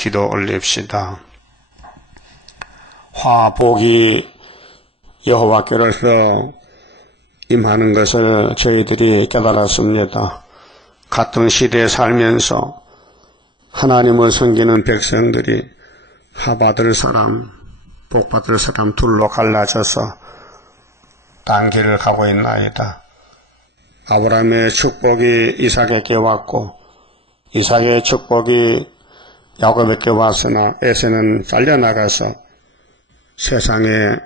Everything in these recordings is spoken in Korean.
기도 올립시다. 화복이 여호와께로서 임하는 것을 저희들이 깨달았습니다. 같은 시대에 살면서 하나님을 섬기는 백성들이 하받을 사람, 복받을 사람 둘로 갈라져서 딴 길을 가고 있나이다. 아브라함의 축복이 이삭에게 왔고 이삭의 축복이 야곱에게 왔으나 에서는 잘려나가서 세상에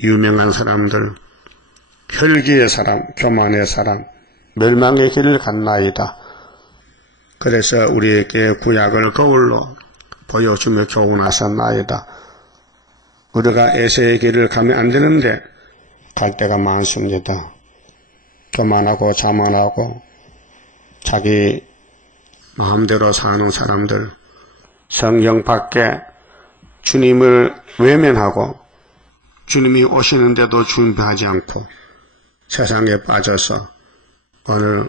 유명한 사람들, 혈기의 사람, 교만의 사람, 멸망의 길을 갔나이다. 그래서 우리에게 구약을 거울로 보여주며 교훈하셨나이다. 우리가 에서의 길을 가면 안 되는데 갈 데가 많습니다. 교만하고 자만하고 자기 마음대로 사는 사람들, 성경 밖에 주님을 외면하고 주님이 오시는데도 준비하지 않고 세상에 빠져서 오늘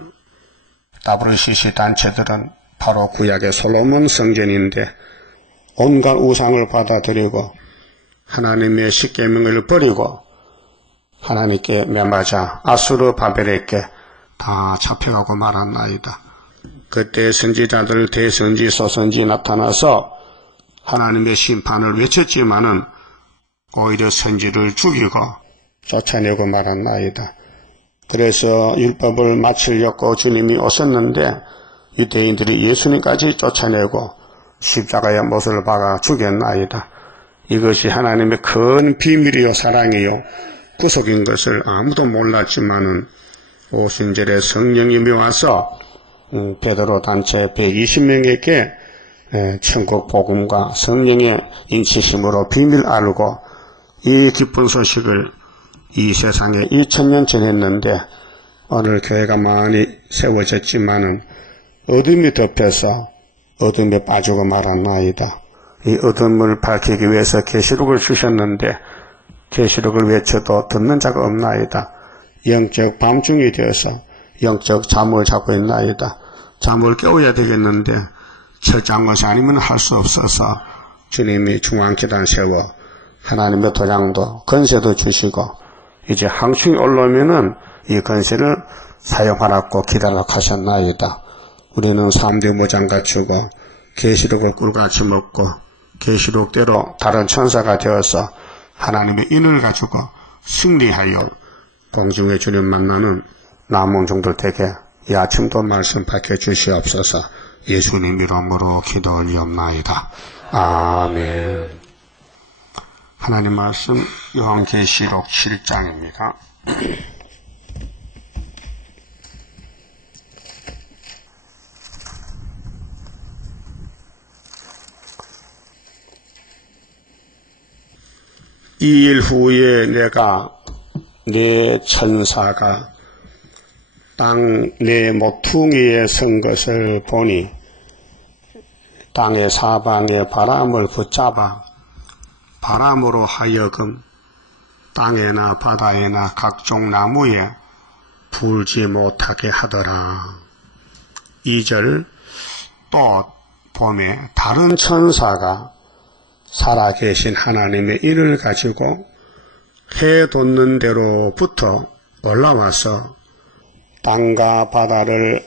WCC 단체들은 바로 구약의 솔로몬 성전인데 온갖 우상을 받아들이고 하나님의 십계명을 버리고 하나님께 매맞아 아수르 바벨에게 다 잡혀가고 말았나이다. 그때 선지자들 대선지 소선지 나타나서 하나님의 심판을 외쳤지만은 오히려 선지를 죽이고 쫓아내고 말았나이다. 그래서 율법을 마치려고 주님이 오셨는데 유대인들이 예수님까지 쫓아내고 십자가의 못을 박아 죽였나이다. 이것이 하나님의 큰 비밀이요 사랑이요 구속인 것을 아무도 몰랐지만은 오순절에 성령님이 와서 베드로 단체 120명에게 천국 복음과 성령의 인치심으로 비밀 알고 이 기쁜 소식을 이 세상에 2000년 전했는데 오늘 교회가 많이 세워졌지만은 어둠이 덮여서 어둠에 빠지고 말았나이다. 이 어둠을 밝히기 위해서 계시록을 주셨는데 계시록을 외쳐도 듣는 자가 없나이다. 영적 밤중이 되어서 영적 잠을 자고 있나이다. 잠을 깨워야 되겠는데 철장것이 아니면 할 수 없어서 주님이 중앙기단 세워 하나님의 도장도 건세도 주시고 이제 항충이 올라오면은 이 건세를 사용하라고 기다리고 하셨나이다. 우리는 3대 모장 갖추고 계시록을 꿀같이 먹고 계시록대로 다른 천사가 되어서 하나님의 인을 가지고 승리하여 공중의 주님 만나는 남은 종들 되게 이 아침도 말씀 밝혀주시옵소서. 예수님 이름으로 기도 올리옵나이다. 아멘. 하나님 말씀 요한계시록 7장입니다. 이 일 후에 내가 내 천사가 땅 내 모퉁이에 선 것을 보니 땅의 사방에 바람을 붙잡아 바람으로 하여금 땅에나 바다에나 각종 나무에 불지 못하게 하더라. 2절 또 봄에 다른 천사가 살아계신 하나님의 일을 가지고 해 돋는 대로부터 올라와서 땅과 바다를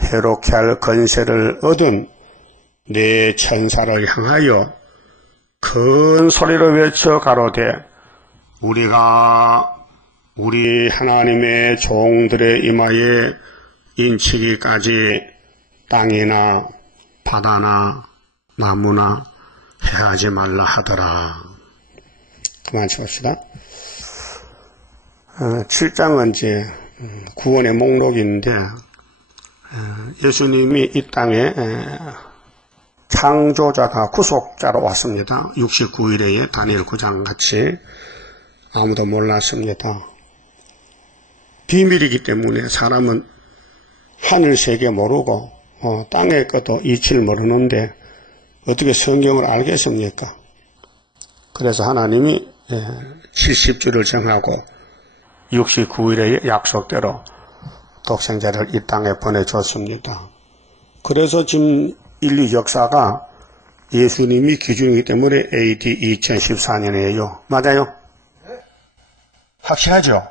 해롭게 할 건세를 얻은 네 천사를 향하여 큰 소리로 외쳐 가로되 우리가 우리 하나님의 종들의 이마에 인치기까지 땅이나 바다나 나무나 해하지 말라 하더라. 그만 칩시다. 7장은 이제 구원의 목록인데 예수님이 이 땅에 창조자가 구속자로 왔습니다. 69일에 다니엘 9장 같이 아무도 몰랐습니다. 비밀이기 때문에 사람은 하늘 세계 모르고 땅의 것도 이치를 모르는데 어떻게 성경을 알겠습니까? 그래서 하나님이 70주를 정하고 69일의 약속대로 독생자를 이 땅에 보내줬습니다. 그래서 지금 인류 역사가 예수님이 기준이기 때문에 AD 2014년이에요. 맞아요? 확실하죠?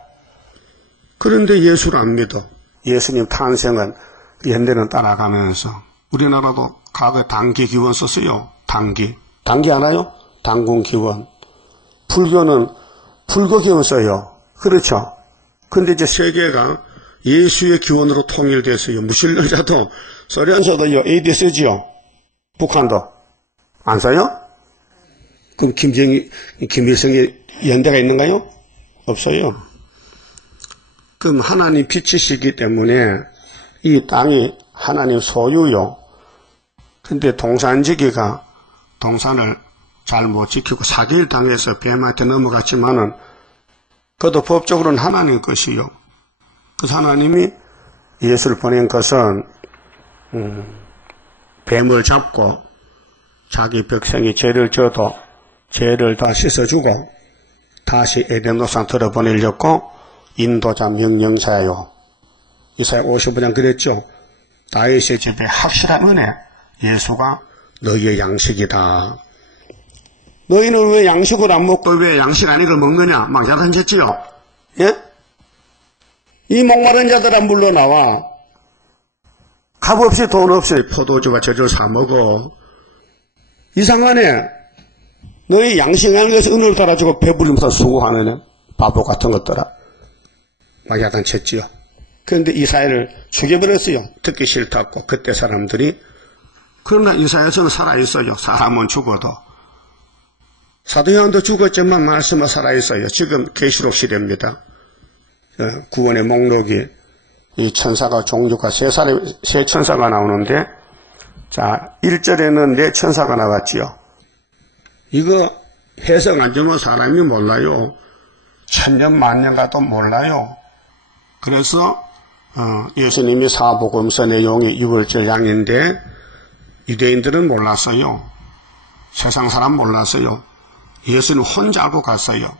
그런데 예수를 안 믿어. 예수님 탄생은 연대는 따라가면서 우리나라도 과거에 단기 기원 썼어요. 단기 알아요? 단군 기원. 불교는 불교 기원 써요. 그렇죠? 근데 이제 세계가 예수의 기원으로 통일됐어요. 무신론자도 소련서도요 AD 쓰지요. 북한도 안 써요? 그럼 김일성이 연대가 있는가요? 없어요. 그럼 하나님 빛이시기 때문에 이 땅이 하나님 소유요. 근데 동산지기가 동산을 잘 못 지키고 사기를 당해서 뱀한테 넘어갔지만은 그것도 법적으로는 하나님 것이요. 그래서 하나님이 예수를 보낸 것은 뱀을 잡고 자기 백성이 죄를 져도 죄를 다 씻어주고 다시 에덴 동산 들어보내려고 인도자 명령자요. 이사야 55장 그랬죠. 다윗의 집에 확실한 은혜, 예수가 너희의 양식이다. 너희는 왜 양식을 안 먹고 왜 양식 아닌 걸 먹느냐? 막 야단쳤지요. 예? 이 목마른 자들아 물러나와. 값 없이 돈 없이 포도주와 젖을 사 먹어. 이상하네. 너희 양식 아닌 것을 은을 따라주고 배부르면서 수고하느냐? 바보 같은 것들아. 막 야단쳤지요. 그런데 이사야를 죽여버렸어요. 듣기 싫다고. 그때 사람들이. 그러나 이사야서는 살아있어요. 사람은 죽어도. 사도 요한도 죽었지만 말씀은 살아있어요. 지금 계시록 시대입니다. 구원의 목록이 이 천사가 종류가 세 천사가 나오는데 자 1절에는 네 천사가 나왔지요. 이거 해석 안 주면 사람이 몰라요. 천년 만년 가도 몰라요. 그래서 예수님이 사복음서 내용이 6월절 양인데 유대인들은 몰랐어요. 세상 사람 몰랐어요. 예수는 혼자 알고 갔어요.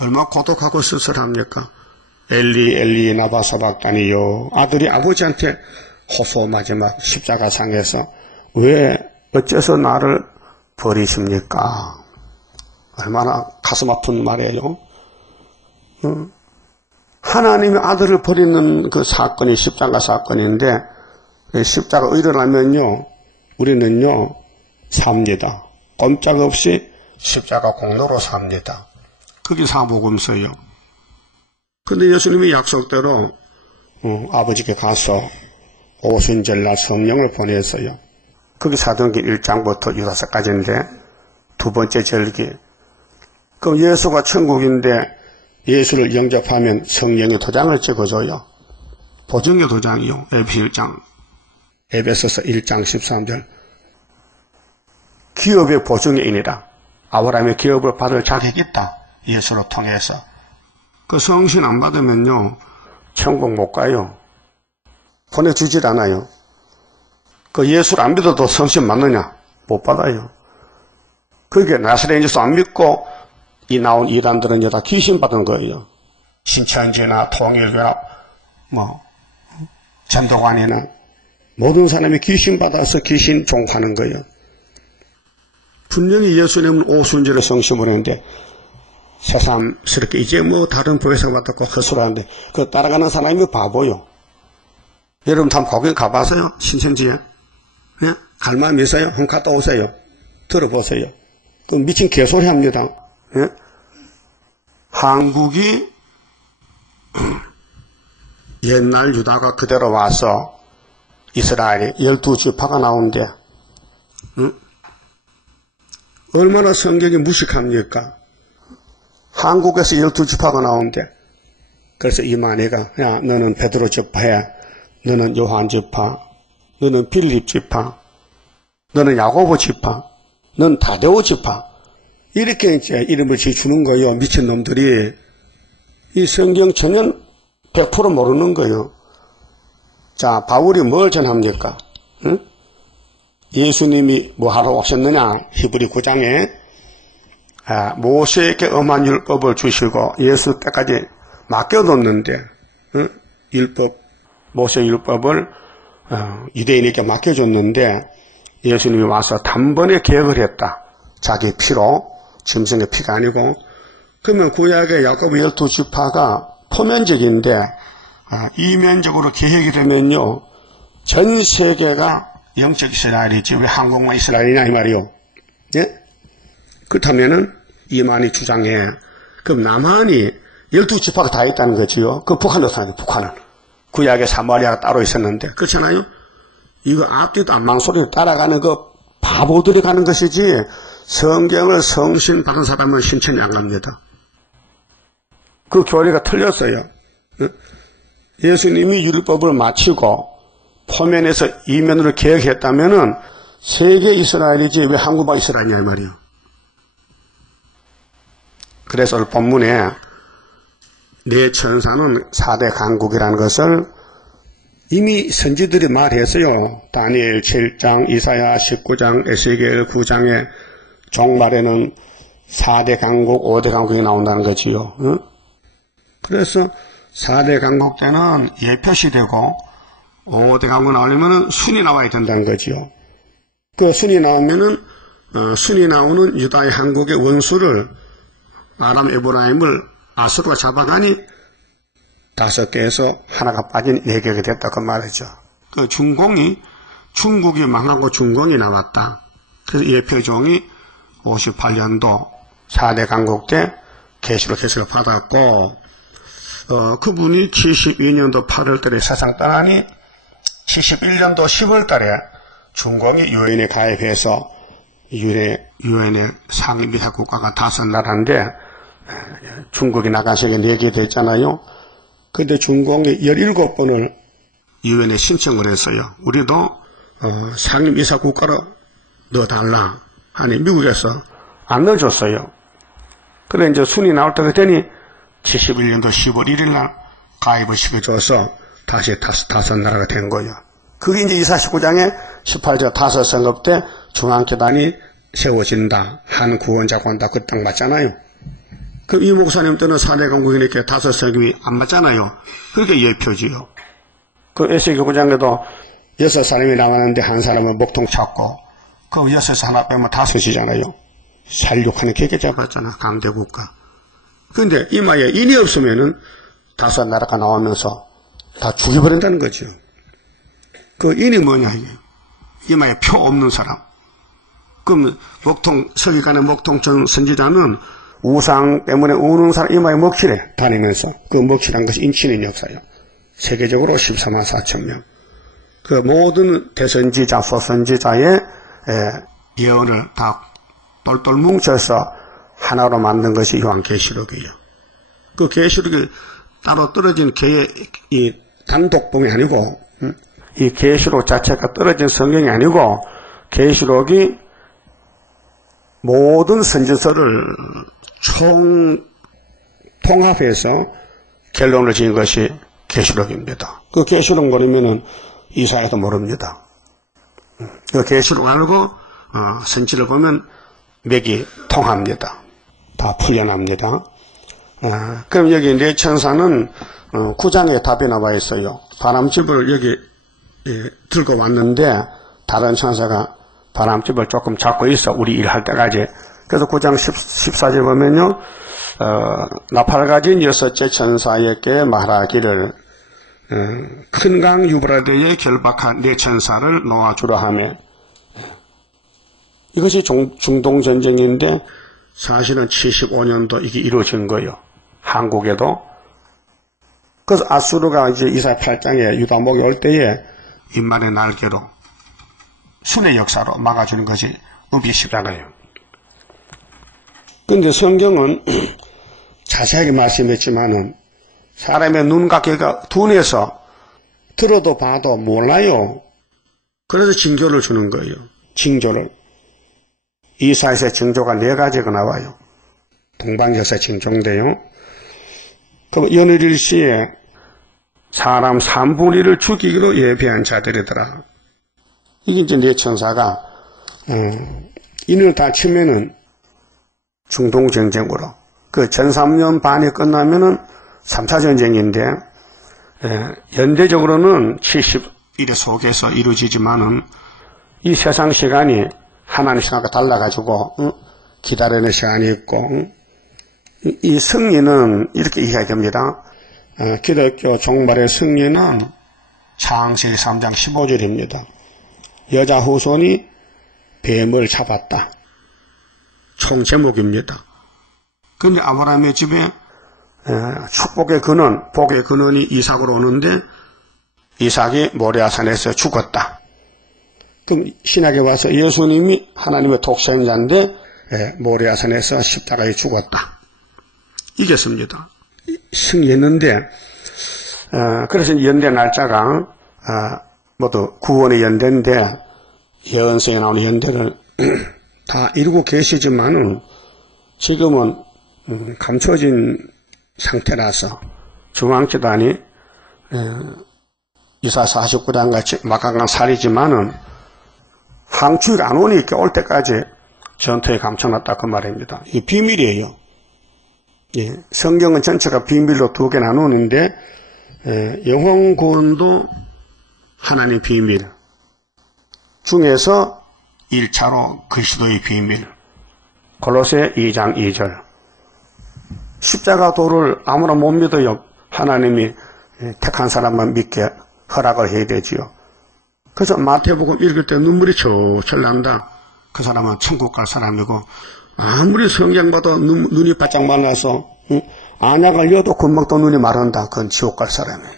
얼마나 고독하고 쓸쓸합니까? 엘리 엘리 나바 사박다니요. 아들이 아버지한테 호소 마지막 십자가상에서 왜 어째서 나를 버리십니까? 얼마나 가슴 아픈 말이에요. 하나님의 아들을 버리는 그 사건이 십자가 사건인데 십자가 일어나면요 우리는요 삽니다. 꼼짝없이 십자가 공로로 삽니다. 그게 사복음서예요. 근데 예수님이 약속대로 아버지께 가서 오순절날 성령을 보냈어요. 그게 사도행전 1장부터 유다서까지인데 두 번째 절기. 그럼 예수가 천국인데 예수를 영접하면 성령의 도장을 찍어줘요. 보증의 도장이요. 에베소서 1장 13절. 기업의 보증인이라. 아브라함의 기업을 받을 자격이 있다. 예수를 통해서. 그 성신 안 받으면요. 천국 못 가요. 보내주질 않아요. 그 예수를 안 믿어도 성신 받느냐? 못 받아요. 그게 나사렛 예수 안 믿고 이 나온 이단들은 다 귀신 받은 거예요. 신천지나 통일교나 전도관이나 모든 사람이 귀신 받아서 귀신 종파는 거예요. 분명히 예수님은 오순절에 성심을 했는데 새삼스럽게 이제 다른 보혜상 받았고 헛소리하는데 그 따라가는 사람이 바보요. 여러분 다 거기 가봐서요. 신천지에. 예? 갈 마음 있어요? 한번 갔다 오세요. 들어보세요. 그 미친 개소리 합니다. 예? 한국이 옛날 유다가 그대로 와서 이스라엘이 12지파가 나오는데 얼마나 성경이 무식합니까? 한국에서 12지파가 나오는데 그래서 이만희가 야 너는 베드로 지파야, 너는 요한 지파, 너는 빌립 지파, 너는 야고보 지파, 넌 다데오 지파 이렇게 이제 이름을 지어주는 거예요. 미친놈들이. 이 성경 전혀 100% 모르는 거예요. 자, 바울이 뭘 전합니까? 응? 예수님이 뭐 하러 오셨느냐? 히브리 9장에 모세에게 엄한 율법을 주시고 예수 때까지 맡겨뒀는데 율법, 모세 율법을 유대인에게 맡겨줬는데 예수님이 와서 단번에 개혁을 했다. 자기 피로, 짐승의 피가 아니고. 그러면 구약의 야곱 12지파가 포면적인데 이면적으로 개혁이 되면요. 전 세계가 영적 이스라엘이지 왜 한국만 이스라엘이냐 이 말이요. 예? 그렇다면은 이만희 주장해. 그럼 남한이 12지파가 다 있다는 거지요. 그 북한도 사는데 북한은. 구약의 사마리아가 따로 있었는데 그렇잖아요. 이거 앞뒤도 안 망소리를 따라가는 그 바보들이 가는 것이지 성경을 성신 받은 사람은 신천이 안 갑니다. 그 교리가 틀렸어요. 예수님이 율법을 마치고 포면에서 이면으로 개혁했다면은 세계 이스라엘이지 왜 한국만 이스라엘이냐 이 말이에요. 그래서 오늘 본문에 내 천사는 4대 강국이라는 것을 이미 선지들이 말했어요. 다니엘 7장, 이사야 19장, 에스겔 9장에 종말에는 4대 강국, 5대 강국이 나온다는 거지요. 응? 그래서 4대 강국 때는 예표시되고 5대 강국 나오려면 순이 나와야 된다는 거지요. 그 순이 나오면은 순이 나오는 유다의 한국의 원수를 아람 에브라임을 아수르가 잡아가니 5개에서 하나가 빠진 4개가 됐다 그 말이죠. 그 중국이 망하고 중공이 나왔다. 그래서 예표종이 58년도 4대 강국 때 계시록 해석을 받았고 그분이 72년도 8월 달에 세상 떠나니 71년도 10월 달에 중공이 유엔에 가입해서 유엔의 상임이사 국가가 5나라인데 중국이 나간 세계 4개 됐잖아요. 근데 중공이 17번을 유엔에 신청을 했어요. 우리도 상임이사 국가로 넣어달라 하니 미국에서 안 넣어줬어요. 그래 이제 순위 나올 때가 되니 71년도 10월 1일 날 가입을 시켜줘서 다시 5나라가 된 거예요. 그게 이제 이사 19장에 18절 5선급 때 중앙교단이 세워진다. 한 구원자가 온다. 그 딱 맞잖아요. 그럼 이 목사님 때는 4대 강국이니까 5선급이 안 맞잖아요. 그러니까 예표지요. 그 에스겔 9장에도 6사람이 나왔는데 한 사람은 목통 찾고 그 6에서 하나 빼면 5이잖아요. 살육하는 개개 잡았잖아. 강대국가. 근데 이마에 인이 없으면은 5나라가 나오면서 다 죽여버린다는 거죠. 그 인이 뭐냐 이게. 이마에 표 없는 사람. 그럼 서기관의 목통청 선지자는 우상 때문에 우는 사람 이마에 먹칠해 다니면서 그 먹칠한 것이 인치는 역사예요. 세계적으로 14만 4천 명. 그 모든 대선지자, 소선지자의 예언을 다 똘똘 뭉쳐서 하나로 만든 것이 요한계시록이에요. 그 계시록이 따로 떨어진 이 단독본이 아니고 이 계시록 자체가 떨어진 성경이 아니고 계시록이 모든 선지서를 통합해서 결론을 지은 것이 계시록입니다. 그 계시록 모르면은 이사야도 모릅니다. 그 계시록 알고 선지를 보면 맥이 통합니다. 다 풀려납니다. 그럼 여기 내 천사는 9장에 답이 나와 있어요. 바람집을 여기 들고 왔는데 다른 천사가 바람집을 조금 잡고 있어. 우리 일할 때까지. 그래서 9장 14절 보면요. 나팔 가진 6째 천사에게 말하기를 큰 강 유브라데에 결박한 내 천사를 놓아주라 하며 이것이 중동전쟁인데 사실은 75년도 이게 이루어진 거예요. 한국에도. 그래서 아수르가 이제 이사야 8장에 유다목이 올 때에 인만의 날개로 순의 역사로 막아주는 것이 의미시잖아요. 근데 성경은 자세하게 말씀했지만은 사람의 눈각개가 둔해서 들어도 봐도 몰라요. 그래서 징조를 주는 거예요. 징조를. 이사야서의 징조가 4가지가 나와요. 동방역사의 징조인데요. 그럼 연일일시에 사람 3분의 1을 죽이기로 예비한 자들이더라. 이게 이제 내 천사가 인을 다 치면은 중동전쟁으로 그 전 3년 반이 끝나면은 3차 전쟁인데 연대적으로는 70일의 속에서 이루어지지만은 이 세상 시간이 하나님 시간과 달라가지고 기다리는 시간이 있고 이 승리는 이렇게 이해해야 됩니다. 기독교 종말의 승리는 창세기 3장 15절입니다. 여자 후손이 뱀을 잡았다. 총 제목입니다. 그런데 아브라함의 집에 축복의 근원, 복의 근원이 이삭으로 오는데 이삭이 모리아산에서 죽었다. 그럼 신약에 와서 예수님이 하나님의 독생자인데 모리아산에서 십자가에 죽었다. 이겼습니다. 승리했는데 그래서 연대 날짜가 모두 구원의 연대인데 예언서에 나오는 연대를 다 이루고 계시지만은 지금은 감춰진 상태라서 중앙재단이 이사 49장 같이 막강한 살이지만은 항추가 안 오니까 올 때까지 전투에 감춰놨다 그 말입니다. 이 비밀이에요. 예, 성경은 전체가 비밀로 두 개 나누는데 영혼 구원도 하나님 비밀 중에서 1차로 그리스도의 비밀 골로새 2장 2절 십자가 도를 아무나 못 믿어요. 하나님이 택한 사람만 믿게 허락을 해야 되지요. 그래서 마태복음 읽을 때 눈물이 철철 난다. 그 사람은 천국 갈 사람이고 아무리 성경 봐도 눈이 바짝 말라서 안약을 여도 금방 또 눈이 마른다. 그건 지옥 갈 사람이에요.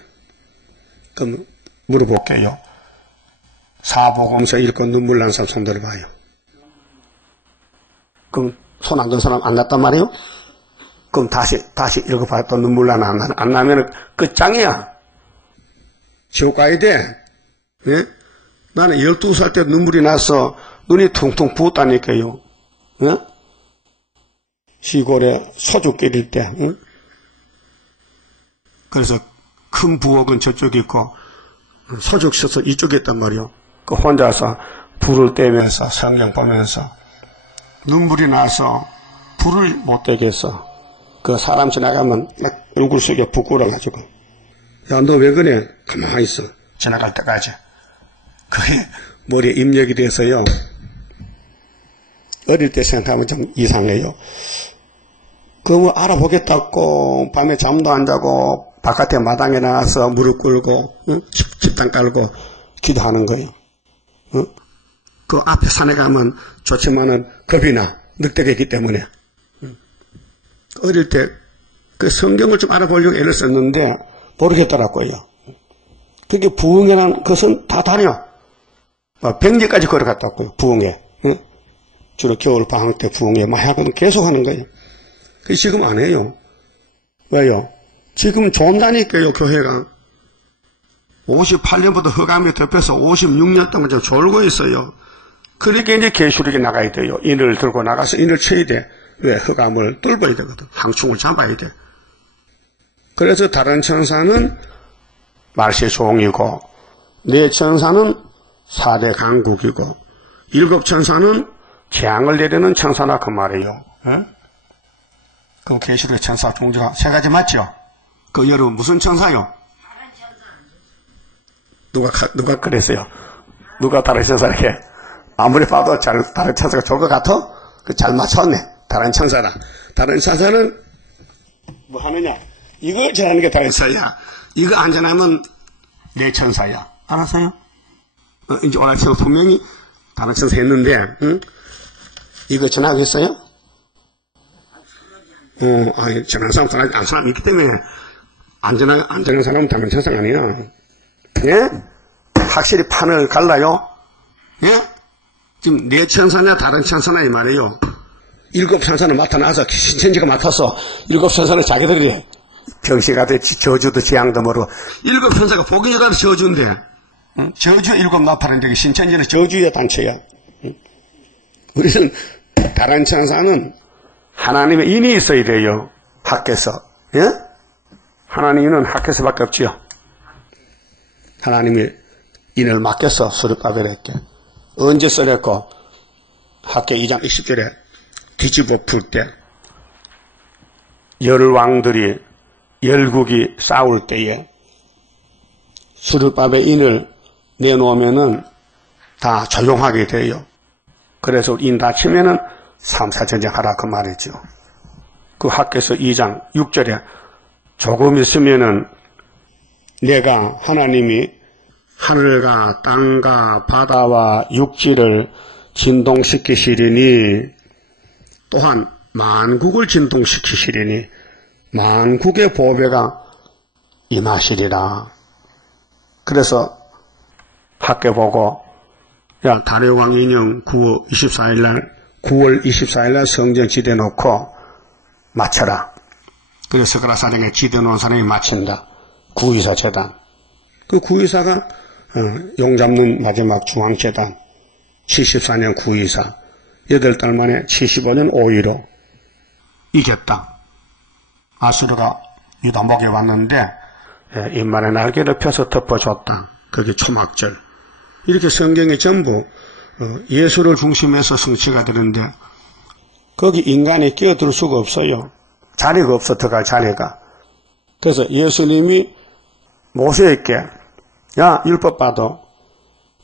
그럼 물어볼게요. 사복음서 읽고 눈물 난 사람 손 들어봐요. 그럼 손 안 든 사람 안 났단 말이에요? 그럼 다시 읽어봐야 또 눈물 나나 안 나면 끝장이야. 지옥 가야 돼. 예? 나는 12살 때 눈물이 나서 눈이 퉁퉁 부었다니까요. 예? 시골에 소주 끓일 때. 응? 그래서 큰 부엌은 저쪽에 있고 소주 셔서 이쪽에 있단 말이요. 그 혼자서 불을 떼면서 성경 보면서 눈물이 나서 불을 못 떼겠어. 그 사람 지나가면 얼굴 속에 부끄러워가지고 야, 너 왜 그래? 가만히 있어. 지나갈 때까지. 그게 머리에 입력이 돼서요. 어릴 때 생각하면 좀 이상해요. 그거 알아보겠다고 밤에 잠도 안 자고 바깥에 마당에 나와서 무릎 꿇고 집단 깔고 기도하는 거예요. 그 앞에 산에 가면 좋지만은 겁이 나. 늑대가 때문에. 어릴 때 그 성경을 좀 알아보려고 애를 썼는데 모르겠더라고요. 그게 부흥회라는 것은 다 다녀. 100리까지 걸어갔다 왔고요. 부흥회. 주로 겨울 방학 때 부흥회 마약은 계속 하는 거예요. 그 지금 안 해요. 왜요? 지금 좋다니까요, 교회가. 58년부터 흑암이 덮여서 56년 동안 좀 졸고 있어요. 그러니까 이제 계시록에 나가야 돼요. 인을 들고 나가서 인을 쳐야 돼. 왜? 흑암을 뚫어야 되거든. 항충을 잡아야 돼. 그래서 다른 천사는 말세 종이고, 네 천사는 4대 강국이고, 7 천사는 재앙을 내리는 천사나 그 말이에요. 에? 그럼 계시록의 천사 종류가 3가지 맞죠? 그 여러분 무슨 천사요? 누가 그랬어요? 누가 다른 천사에게 아무리 봐도 다른 천사가 좋을 것 같아? 잘 맞췄네. 다른 천사다. 다른 천사는 뭐 하느냐? 이거 전하는 게 다른 천사야. 이거 안 전하면 내 천사야. 알았어요? 이제 오늘 아침에 분명히 다른 천사 했는데, 응? 이거 전하겠어요? 전하는 사람, 전하는 사람이 있기 때문에 안 전하는 사람은 다른 천사가 아니야. 예? 확실히 판을 갈라요? 예? 지금 내 천사냐 다른 천사냐 이 말이에요. 7 천사는 맡아놔서 신천지가 맡아서 7 천사는 자기들이 병시가 됐지 저주도 재앙도 모르고 7 천사가 복인여가도 저주인데 응? 저주 7 나팔은 저기 신천지는 저주의 단체야. 응? 우리는 다른 천사는 하나님의 인이 있어야 돼요. 학께서. 예? 하나님은 학께서밖에 없지요. 하나님이 인을 맡겨서 수르바벨에게 언제 써냈고 학계 2장 20절에 뒤집어 풀 때 열왕들이 열국이 싸울 때에 수르바벨 인을 내놓으면은 다 조용하게 돼요. 그래서 인 다치면은 3차 전쟁하라 그 말이죠. 그 학개서 2장 6절에 조금 있으면은 내가 하나님이 하늘과 땅과 바다와 육지를 진동시키시리니 또한 만국을 진동시키시리니 만국의 보배가 임하시리라. 그래서 학개 보고 야 다레오왕 인형 9월 24일날 성전 지대 놓고 마쳐라. 그래서 스가랴 사령에 지대 놓은 사람이 마친다. 구의사 재단. 그 구의사가 용 잡는 마지막 중앙재단 74년 구의사 8달 만에 75년 5.15 이겼다. 아수르가 유다목에 왔는데 인만의 날개를 펴서 덮어줬다. 그게 초막절. 이렇게 성경이 전부 예수를 중심해서 성취가 되는데 거기 인간이 끼어들 수가 없어요. 자리가 없어 들어갈 자리가. 그래서 예수님이 모세에게 야 율법 받아.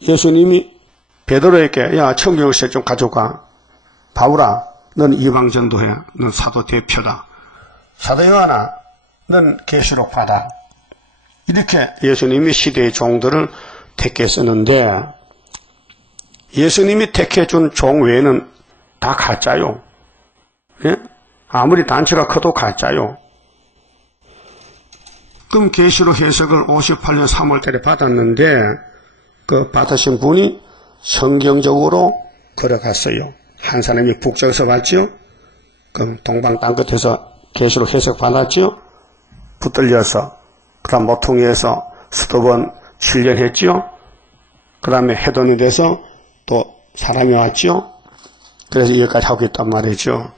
예수님이 베드로에게 야 청경세 좀 가져가. 바울아 넌 이방 전도해. 넌 사도 대표다. 사도 요한아 넌 계시록 받아. 이렇게 예수님이 시대의 종들을 택해 쓰는데 예수님이 택해 준 종 외에는 다 가짜요. 예? 아무리 단체가 커도 가짜요. 그럼 계시록 해석을 58년 3월달에 받았는데 그 받으신 분이 성경적으로 걸어갔어요. 한 사람이 북쪽에서 봤죠. 그럼 동방 땅끝에서 계시록 해석 받았죠. 붙들려서 그 다음 모퉁이에서 수도번 7년 했죠. 그 다음에 해돈이 돼서 또 사람이 왔죠. 그래서 여기까지 하고 있단 말이죠.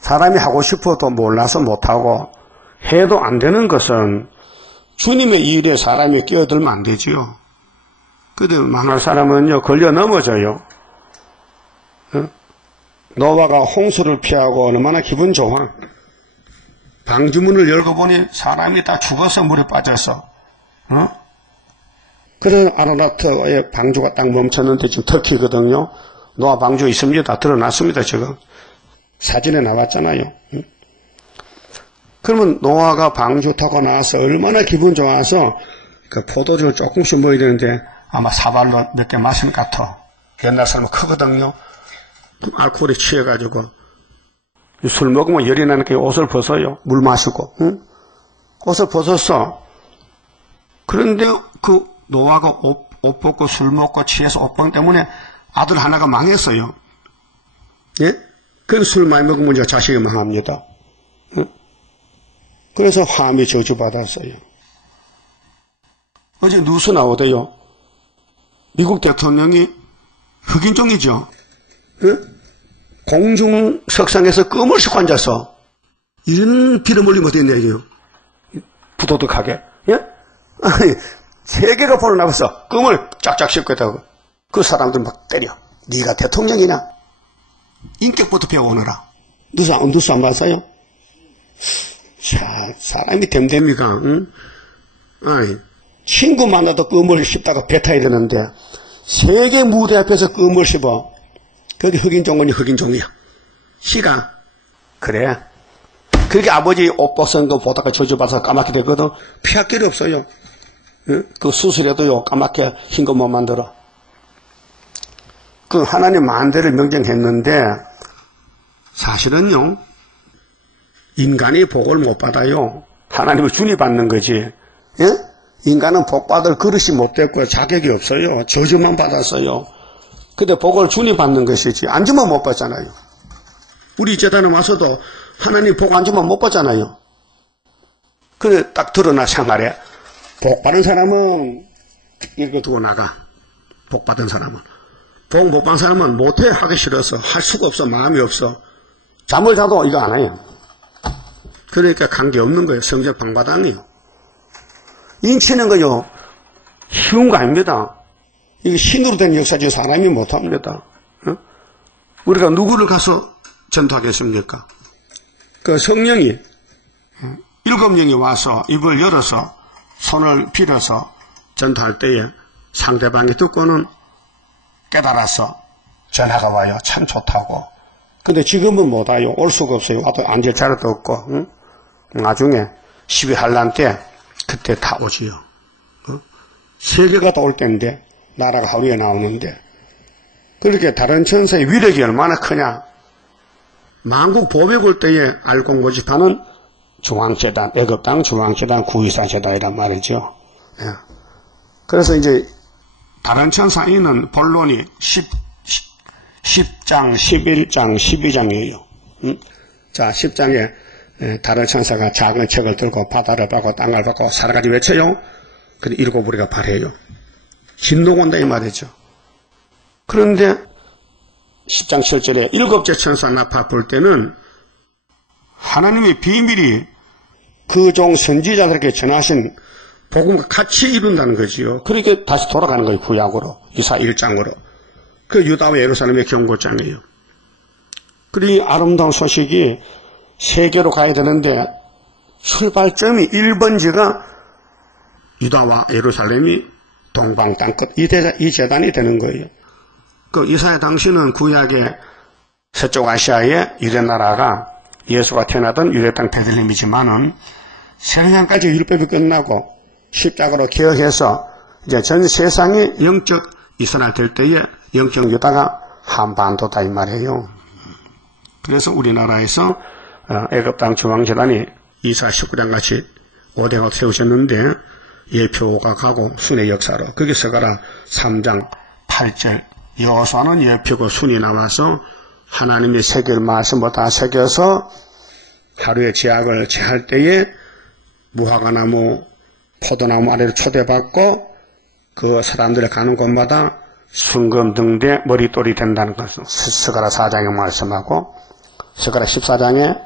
사람이 하고 싶어도 몰라서 못하고 해도 안 되는 것은 주님의 일에 사람이 끼어들면 안 되지요. 근데 망할 사람은요 걸려 넘어져요. 노아가 홍수를 피하고 얼마나 기분 좋아. 방주문을 열고 보니 사람이 다 죽어서 물에 빠져서 그런 아라라트의 방주가 딱 멈췄는데 지금 터키거든요. 노아 방주 있습니다. 드러났습니다. 지금 사진에 나왔잖아요. 그러면 노아가 방주 타고 나서 얼마나 기분 좋아서 그 포도주를 조금씩 먹어야 되는데 아마 사발로 몇 개 마시는 것 같아. 옛날 사람은 크거든요. 알코올에 취해가지고 술 먹으면 열이 나니까 옷을 벗어요. 물 마시고 옷을 벗었어. 그런데 그 노아가 옷 벗고 술 먹고 취해서 옷방 때문에 아들 하나가 망했어요. 예? 그건 술 많이 먹으면 이제 자식이 망합니다. 그래서 함이 저주받았어요. 어제 뉴스 나오대요. 미국 대통령이 흑인종이죠. 공중 석상에서 껌을 씻고 앉아서 이런 피를 흘리면 어떻겠냐 이게요. 부도덕하게. 예? 아니, 세계가 보러 나가서 껌을 쫙쫙 씻고 있다고. 그 사람들 막 때려. 네가 대통령이냐? 인격부터 배워오너라. 뉴스 안 봤어요? 자, 사람이 됨됩니까? 응? 아니, 친구 만나도 껌을 씹다가 배 타야 되는데 세계 무대 앞에서 껌을 씹어. 거기 흑인종은 흑인종이야. 시가 그래. 그렇게 아버지 옷 벗은 거 보다가 저주받아서 까맣게 되거든. 피할 길이 없어요. 응? 그 수술해도요 까맣게 흰 거 못 만들어. 그 하나님 만대를 명령했는데 사실은요 인간이 복을 못 받아요. 하나님을 준이 받는 거지. 예? 인간은 복 받을 그릇이 못 됐고 자격이 없어요. 저주만 받았어요. 근데 복을 주님 받는 것이지 안 주면 못 받잖아요. 우리 재단에 와서도 하나님 복 안 주면 못 받잖아요. 그래 딱 드러나 생활에 복 받은 사람은 이렇게 두고 나가. 복 받은 사람은. 복 못 받은 사람은 못해. 하기 싫어서 할 수가 없어. 마음이 없어. 잠을 자도 이거 안 해요. 그러니까 관계없는 거예요. 성적 방바닥이에요. 인치는 거요 쉬운 거 아닙니다. 이게 신으로 된 역사지 사람이 못합니다. 우리가 누구를 가서 전도하겠습니까? 그 성령이 7명이 와서 입을 열어서 손을 빌어서 전도할 때에 상대방이 듣고는 깨달아서 전화가 와요. 참 좋다고. 근데 지금은 못 와요. 올 수가 없어요. 와도 앉을 자리도 없고. 응? 나중에 12한란 때 그때 다 오지요. 세계가 다 올 때인데 나라가 하루에 나오는데 그렇게 다른 천사의 위력이 얼마나 크냐. 만국 보백 올 때에 알곡 모집하는 중앙재단, 애굽 땅 중앙재단, 구이사재단이란 말이죠. 예. 그래서 이제 다른 천사인은 본론이 10장, 11장, 12장이에요. 자, 10장에 다른 천사가 작은 책을 들고 바다를 밟고 땅을 밟고 사라가지 외쳐요. 근데 일곱 우리가 발해요. 진동 온다 이 말이죠. 그런데 10장 7절에 일곱째 천사 나파 볼 때는 하나님의 비밀이 그 종 선지자들에게 전하신 복음과 같이 이룬다는 거지요. 그렇게 다시 돌아가는 거예요. 구약으로. 이사 1장으로. 그 유다와 예루살렘의 경고장이에요. 그리고 이 아름다운 소식이 세계로 가야 되는데 출발점이 1번지가 유다와 예루살렘이 동방 땅끝 이 재단이 되는 거예요. 그 이사야 당시는 구약의 서쪽 아시아의 유대 나라가 예수가 태어나던 유대 땅 베들레헴이지만은 세상까지 율법이 끝나고 십자가로 개혁해서 이제 전 세상이 영적 이스라엘 될 때에 영적 유다가 한반도다 이 말이에요. 그래서 우리나라에서 애굽 땅 중앙재단이 이사 19장 같이 5대가 세우셨는데 예표가 가고 순의 역사로 거기서 가라 3장 8절 여호수아는 예표고 순이 나와서 하나님의 새길 말씀을 다 새겨서 하루에 제약을 제할 때에 무화과나무 포도나무 아래로 초대받고 그 사람들이 가는 곳마다 순금 등대 머릿돌이 된다는 것을 스가랴 4장에 말씀하고 스가랴 14장에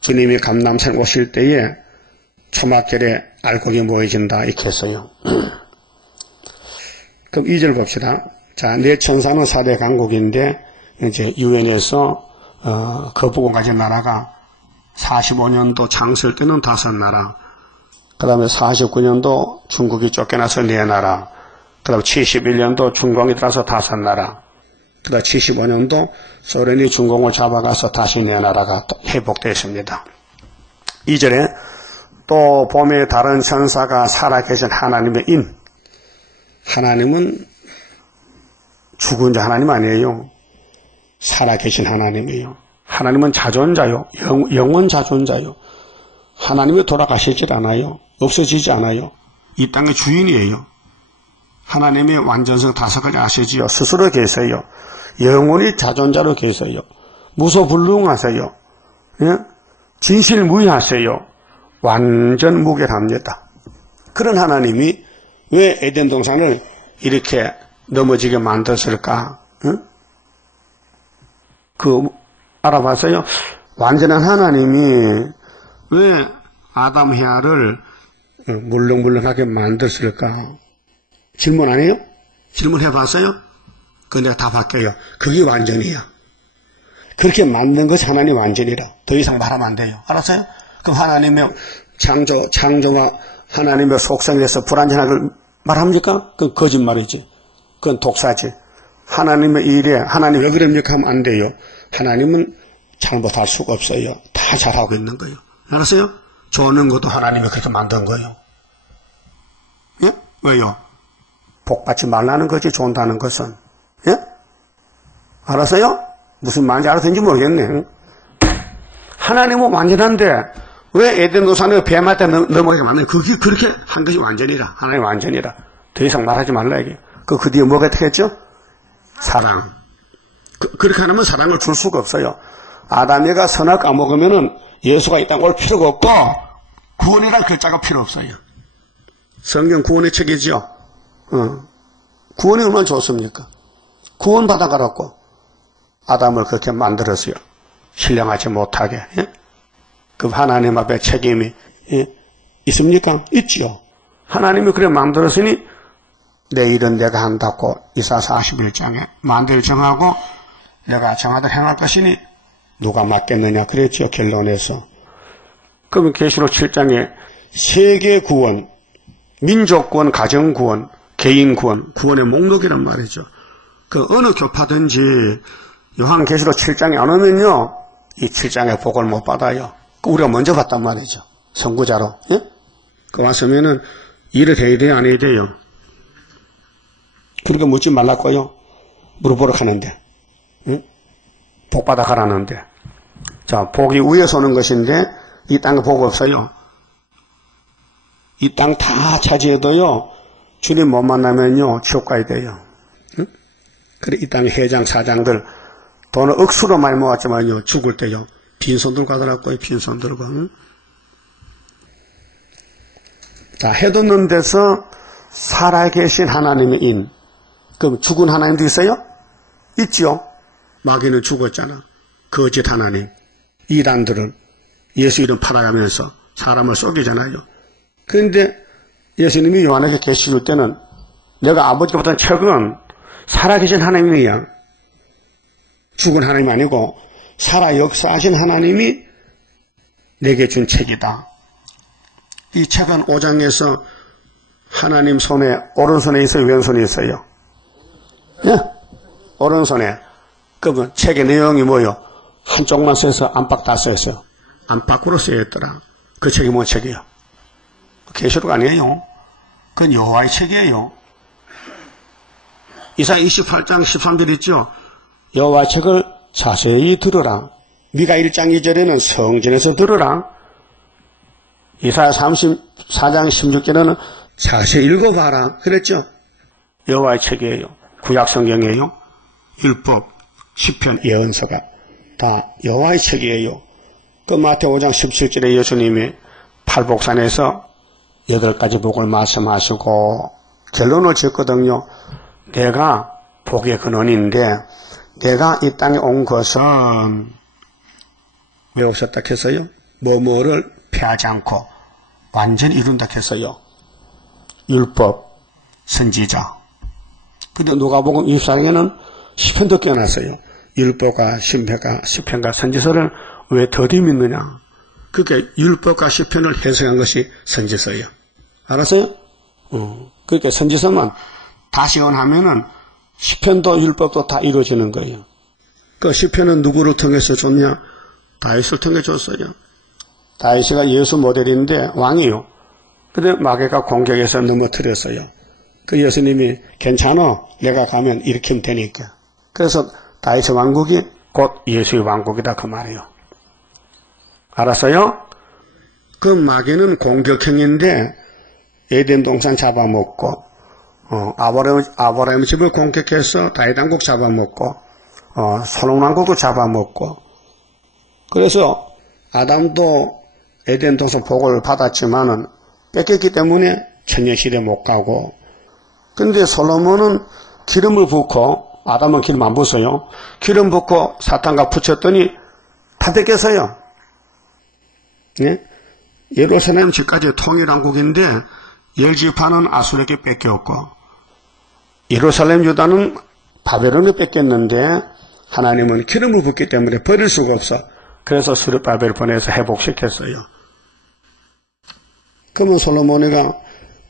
주님이 감람산 오실 때에 초막절에 알곡이 모여진다 이렇게 했어요. 그럼 2절 봅시다. 자, 네 천사는 4대 강국인데 이제 유엔에서 거부권 가진 나라가 45년도 장설 때는 5나라, 그 다음에 49년도 중국이 쫓겨나서 4나라, 그 다음에 71년도 중공이 들어서 5나라, 그 다음에 75년도 소련이 중공을 잡아가서 다시 4나라가 회복됐습니다. 2절에 또 봄에 다른 천사가 살아계신 하나님의 인, 하나님은 죽은 자 하나님 아니에요. 살아계신 하나님이에요. 하나님은 자존자요. 영원 자존자요. 하나님이 돌아가시질 않아요. 없어지지 않아요. 이 땅의 주인이에요. 하나님의 완전성 5가지 아시지요. 스스로 계세요. 영원히 자존자로 계세요. 무소불능하세요. 예? 진실무이하세요. 완전 무결합니다. 그런 하나님이 왜 에덴 동산을 이렇게 넘어지게 만들었을까? 응? 알아봤어요? 완전한 하나님이 왜 아담 헤아를 물렁물렁하게 만들었을까? 질문 안 해요? 질문해봤어요? 그거 내가 답할게요. 그게 완전이야. 그렇게 만든 것이 하나님 완전이라. 더 이상 말하면 안 돼요. 알았어요? 그럼 하나님의 창조와 하나님의 속성에 대해서 불완전한 걸 말합니까? 그건 거짓말이지. 그건 독사지. 하나님의 일에 하나님 왜 그럽니까 하면 안 돼요. 하나님은 잘못할 수가 없어요. 다 잘하고 있는 거예요. 알았어요? 좋은 것도 하나님이 그렇게 만든 거예요. 예? 왜요? 복받지 말라는 거지, 좋다는 것은. 예? 알았어요? 무슨 말인지 알았는지 모르겠네. 하나님은 완전한데 왜 에덴 동산에 뱀한테 넘어가게 만드냐? 그게 그렇게 한 것이 완전이라. 하나님 완전이라. 더 이상 말하지 말라 이게. 그 뒤에 뭐가 되겠죠? 사랑. 그렇게 하면 사랑을 줄 수가 없어요. 아담이가 선을 까먹으면은 예수가 이 땅 올 필요가 없고 구원이라는 글자가 필요 없어요. 성경 구원의 책이죠. 구원이 얼마나 좋습니까? 구원 받아가라고 아담을 그렇게 만들었어요. 신령하지 못하게. 예? 그 하나님 앞에 책임이 있습니까? 있죠. 하나님이 그래 만들었으니 내 일은 내가 한다고 이사 41장에 만대를 정하고 내가 정하도록 행할 것이니 누가 맡겠느냐 그랬죠. 결론에서. 그러면 계시록 7장에 세계 구원, 민족 구원, 가정 구원, 개인 구원, 구원의 목록이란 말이죠. 그 어느 교파든지 요한계시록 7장에 안 오면요, 이 7장의 복을 못 받아요. 우리가 먼저 받단 말이죠. 선구자로. 예? 그 왔으면은 일을 해야 돼요, 안 해야 돼요? 그러니까 묻지 말라고요. 물어보러 가는데. 응? 복 받아 가라는데. 자, 복이 위에서 오는 것인데 이 땅에 복 없어요. 이 땅 다 차지해도요, 주님 못 만나면요, 지옥 가야 돼요. 응? 그래, 이 땅의 회장, 사장들, 돈을 억수로 많이 모았지만요, 죽을 때요, 빈손 들고 가더라고요, 빈손 들고. 응? 자, 해돋는 데서 살아계신 하나님의 인. 그럼 죽은 하나님도 있어요? 있죠. 마귀는 죽었잖아. 거짓 하나님. 이단들은 예수 이름 팔아가면서 사람을 속이잖아요. 그런데 예수님이 요한에게 계시 줄 때는 내가 아버지보다는 최근 살아계신 하나님이야. 죽은 하나님이 아니고 살아 역사하신 하나님이 내게 준 책이다. 이 책은 5장에서 하나님 손에 오른손에 있어요, 왼손에 있어요? 예? 오른손에. 그러면 책의 내용이 뭐요? 한쪽만 써서 안팎 다 써있어요. 안팎으로 쓰여있더라. 그 책이 뭔 책이에요? 계시록 아니에요. 그건 여호와의 책이에요. 이사야 28장 13절 있죠? 여호와의 책을 자세히 들으라. 미가 1장 2절에는 성전에서 들으라. 이사야 34장 16절에는 자세히 읽어봐라. 그랬죠? 여호와의 책이에요. 구약 성경이에요. 율법, 시편, 예언서가 다 여호와의 책이에요. 그 마태오 5장 17절에 예수님이 팔복산에서 8가지 복을 말씀하시고 결론을 짓거든요. 내가 복의 근원인데 내가 이 땅에 온 것은 왜 오셨다 했어요? 뭐뭐를 폐하지 않고 완전히 이룬다 했어요. 율법, 선지자. 근데 누가복음 24장에는 시편도 껴놨어요. 율법과 신표가 시편과 선지서를 왜 더디 믿느냐? 그게 율법과 시편을 해석한 것이 선지서예요. 알았어요? 그러니까 선지서만 다시 원하면은 시편도 율법도 다 이루어지는 거예요. 그 시편은 누구를 통해서 줬냐? 다윗을 통해 줬어요. 다윗이가 예수 모델인데 왕이요. 근데 마귀가 공격해서 넘어뜨렸어요. 그 예수님이 괜찮아, 내가 가면 일으키면 되니까. 그래서 다윗의 왕국이 곧 예수의 왕국이다 그 말이에요. 알았어요? 그 마귀는 공격형인데 에덴 동산 잡아먹고 아브라함 집을 공격해서 다윗 왕국 잡아먹고 솔로몬 왕국도 잡아먹고 그래서 아담도 에덴 동산 복을 받았지만은 뺏겼기 때문에 천년시대 못 가고 근데 솔로몬은 기름을 붓고 아담은 기름 안 붓어요. 기름 붓고 사탄과 붙였더니 다 뺏겼어요. 예? 예루살렘 지까지 통일왕국인데 10지파는 아수르에게 뺏겼고 예루살렘 유다는 바벨론에 뺏겼는데 하나님은 기름을 붓기 때문에 버릴 수가 없어. 그래서 스룹바벨을 보내서 회복시켰어요. 그러면 솔로몬이가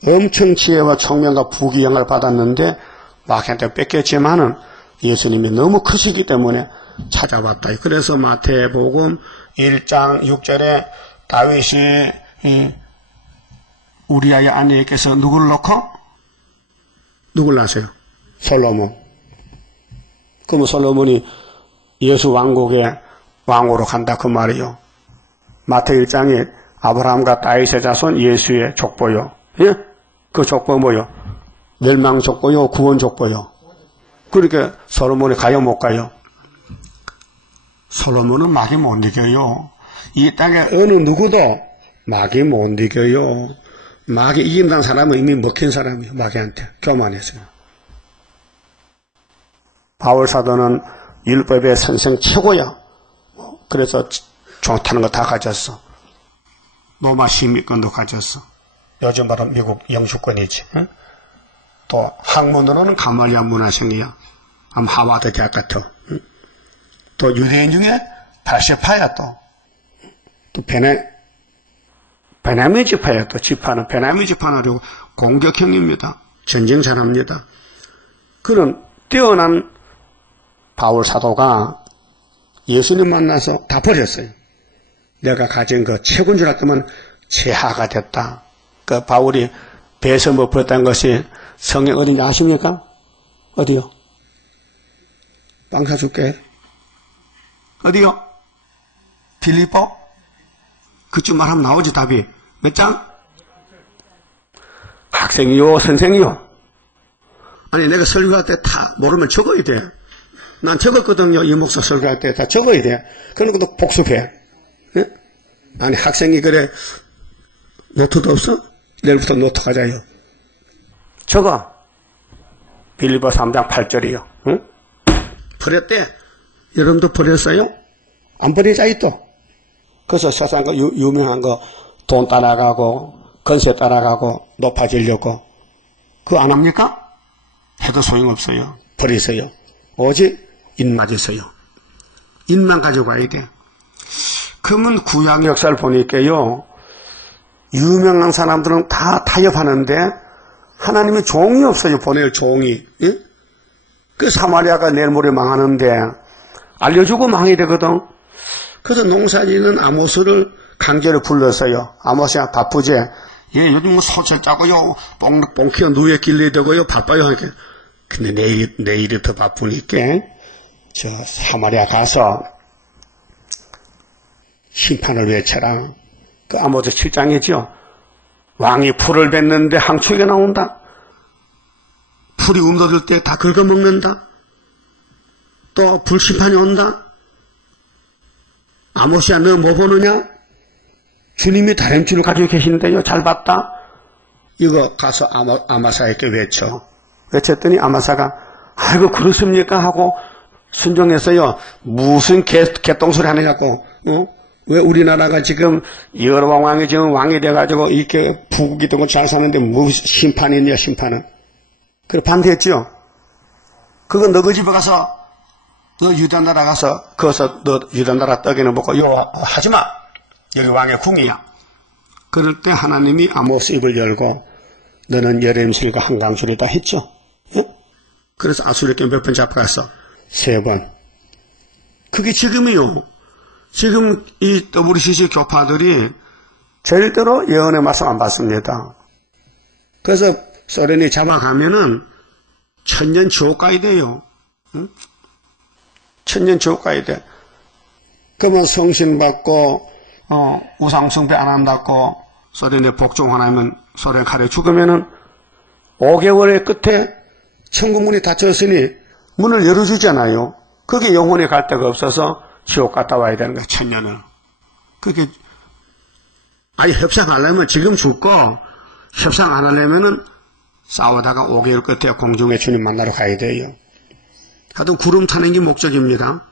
엄청 지혜와 총명과 부귀영화를 받았는데 마귀한테 뺏겼지만은 예수님이 너무 크시기 때문에 찾아왔다. 그래서 마태복음 1장 6절에 다윗이 우리아의 아내에게서 누구를 놓고? 누굴 낳으세요? 솔로몬. 그러면 솔로몬이 예수 왕국의 왕으로 간다 그 말이요. 마태 1장에 아브라함과 다윗의 자손 예수의 족보요. 예? 그 족보 뭐요? 멸망 족보요, 구원 족보요. 그러니까 솔로몬이 가요, 못 가요? 솔로몬은 마귀 못 이겨요. 이 땅에 어느 누구도 마귀 못 이겨요. 마귀 이긴다는 사람은 이미 먹힌 사람이에요. 마귀한테 교만해서요. 바울 사도는 율법의 선생 최고야. 그래서 좋다는 거 다 가졌어. 로마 시민권도 가졌어. 요즘 바로 미국 영주권이지. 응? 또 학문으로는 가말리아 문화생이야. 아마 하버드 대학 같아. 응? 또 유대인 중에 바세파야 또. 또 베냐민 지파야 또 지파는 베냐민 지파는 아니고 공격형입니다. 전쟁 잘합니다. 그런 뛰어난 바울 사도가 예수님 만나서 다 버렸어요. 내가 가진 그 최고인 줄 알았더만 제하가 됐다. 그 바울이 배에서 못 버렸다는 것이 성경 어딘지 아십니까? 어디요? 빵 사줄게. 어디요? 빌립보? 그쯤 말하면 나오지 답이. 몇 장? 학생이요? 선생이요? 아니 내가 설교할 때 다 모르면 적어야 돼. 난 적었거든요. 이 목사 설교할 때 다 적어야 돼. 그런 것도 복습해. 네? 아니 학생이 그래 노트도 없어? 내일부터 노트 가자요. 적어. 빌립보 3장 8절이요. 응? 버렸대. 여러분도 버렸어요? 안 버리자 또. 그래서 세상 거 유명한 거 돈 따라가고 건세 따라가고 높아지려고 그거 안 합니까? 해도 소용없어요. 버리세요. 오직 인 맞으세요. 인만 가지고 가야 돼. 그러면 구약 역사를 보니까요. 유명한 사람들은 다 타협하는데 하나님이 종이 없어요. 보낼 종이. 예? 그 사마리아가 내일 모레 망하는데 알려주고 망해야 되거든. 그래서 농사짓는 아모스를 강제로 불렀어요. 아모스야 바쁘지? 예, 요즘 뭐 소철 짜고요. 뽕키가 누에 길러야 되고요. 바빠요. 하니까. 근데 내일이 더 바쁘니까 저 사마리아 가서 심판을 외쳐라. 그 아모스 7장이죠. 왕이 풀을 뱉는데 항추기가 나온다. 풀이 움너들 때 다 긁어먹는다. 또 불심판이 온다. 아모스야 너 뭐 보느냐? 주님이 다림줄을 가지고 계신데요. 잘 봤다. 이거 가서 아마사에게 외쳐. 외쳤더니 아마사가 아이고 그렇습니까? 하고 순종했어요. 무슨 개똥소리 하느냐고. 왜 우리나라가 지금 여로왕 왕이 지금 왕이 돼가지고 이렇게 부국이 되고 잘 사는데 무슨 심판이 있냐 심판은. 그래 반대했죠. 그거 너희 집에 가서 너 유다나라 가서 거기서 너 유다나라 떡이나 먹고 요 하지마. 여기 왕의 궁이야. 그럴 때 하나님이 아모스 입을 열고 너는 여름실과 한강줄이다 했죠. 예? 그래서 아수르께 몇 번 잡아갔어? 3번. 그게 지금이요. 지금 이 WCC 교파들이 절대로 예언의 말씀 안 받습니다. 그래서 소련이 잡아가면은 천년 지옥 가야 돼요. 응? 천년 지옥 가야 돼. 그러면 성신 받고 우상숭배 안 한다고 소련에 복종 하나면 소련 칼에 죽으면은 5개월의 끝에 천국문이 닫혔으니 문을 열어주잖아요. 그게 영혼이 갈 데가 없어서 지옥 갔다 와야 되는 거야, 천년을. 그게, 아니, 협상하려면 지금 죽고, 협상 안 하려면은 싸우다가 5개월 끝에 공중에 주님 만나러 가야 돼요. 하여튼 구름 타는 게 목적입니다.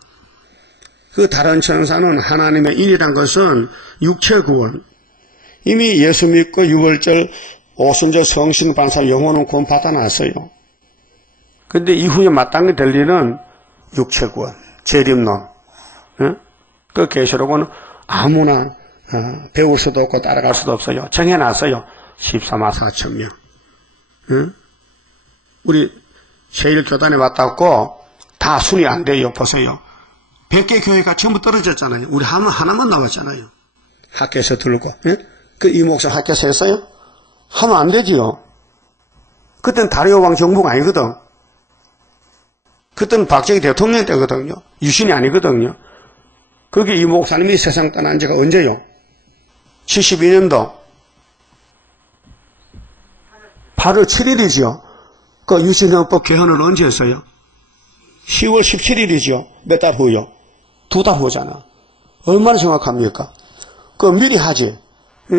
그 다른 천사는 하나님의 일이란 것은 육체 구원. 이미 예수 믿고 유월절 오순절 성신 반사 영혼은 구원 받아놨어요. 근데 이후에 마땅히 될 일은 육체 구원, 재림론. 그 계시록은 아무나 배울 수도 없고 따라갈 수도 없어요. 정해놨어요. 14만 4천 명. 우리 제1교단에 왔다고 다 순위 안 돼요. 보세요. 100개 교회가 전부 떨어졌잖아요. 우리 하나만 나왔잖아요. 학교에서 들고. 그 이 목사 학교에서 했어요? 하면 안 되지요. 그땐 다리오 왕 정부가 아니거든. 그때는 박정희 대통령 때거든요. 유신이 아니거든요. 그게 이 목사님이 세상 떠난 지가 언제요? 72년도 8월 7일이죠. 그 유신헌법 개헌을 언제 했어요? 10월 17일이죠. 몇 달 후요? 2달 후잖아. 얼마나 정확합니까? 그 미리 하지.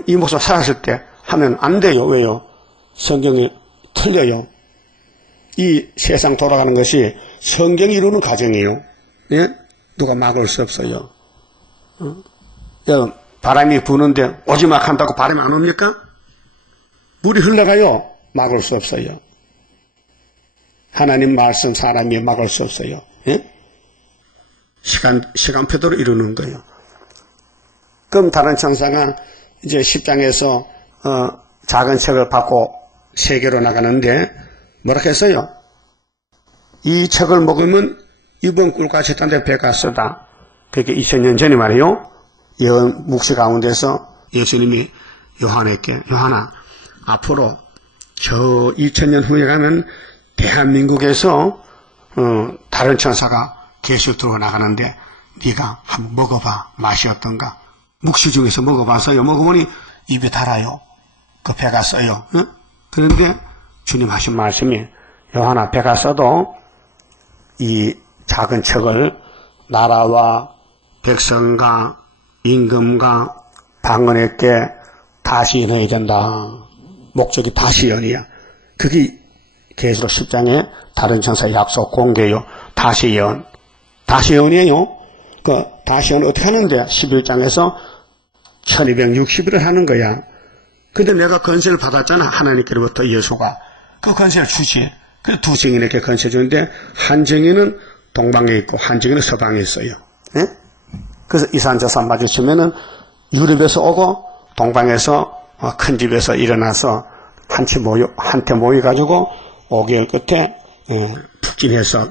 이 목사 살았을 때 하면 안 돼요. 왜요? 성경이 틀려요. 이 세상 돌아가는 것이 성경이 이루는 과정이에요. 예? 누가 막을 수 없어요. 바람이 부는데 오지막 한다고 바람이 안 옵니까? 물이 흘러가요. 막을 수 없어요. 하나님 말씀 사람이 막을 수 없어요. 예? 시간표대로 이루는 거예요. 그럼 다른 천사가 이제 10장에서 작은 책을 받고 세계로 나가는데 뭐라 했어요? 이 책을 먹으면 이번 꿀같이 딴 데 배가 쓰다. 그게 2000년 전이 말이에요. 예언 묵시 가운데서 예수님이 요한에게 요한아 앞으로 저 2000년 후에 가면 대한민국에서 다른 천사가 계속 들어나가는데 네가 한번 먹어봐. 맛이 어떤가? 묵시 중에서 먹어봐서요. 먹어보니 입이 달아요. 그 배가 써요. 응? 그런데 주님 하신 말씀이 요한아 배가 써도 이 작은 척을 나라와 백성과 임금과 방언에게 다시 연해야 된다. 목적이 다시 연이야. 그게 계시록 10장에 다른 천사의 약속 공개요. 다시 연. 다시 연이에요. 그 다시 연 어떻게 하는데 11장에서 1260일을 하는 거야. 근데 내가 권세를 받았잖아. 하나님께로부터 예수가. 그 권세를 주지. 그 두 증인에게 권세 주는데 한 증인은 동방에 있고 한 증인은 서방에 있어요. 네? 그래서 이산저산 마주치면은 유럽에서 오고 동방에서 큰 집에서 일어나서 한테 모여가지고 5개월 끝에 북진해서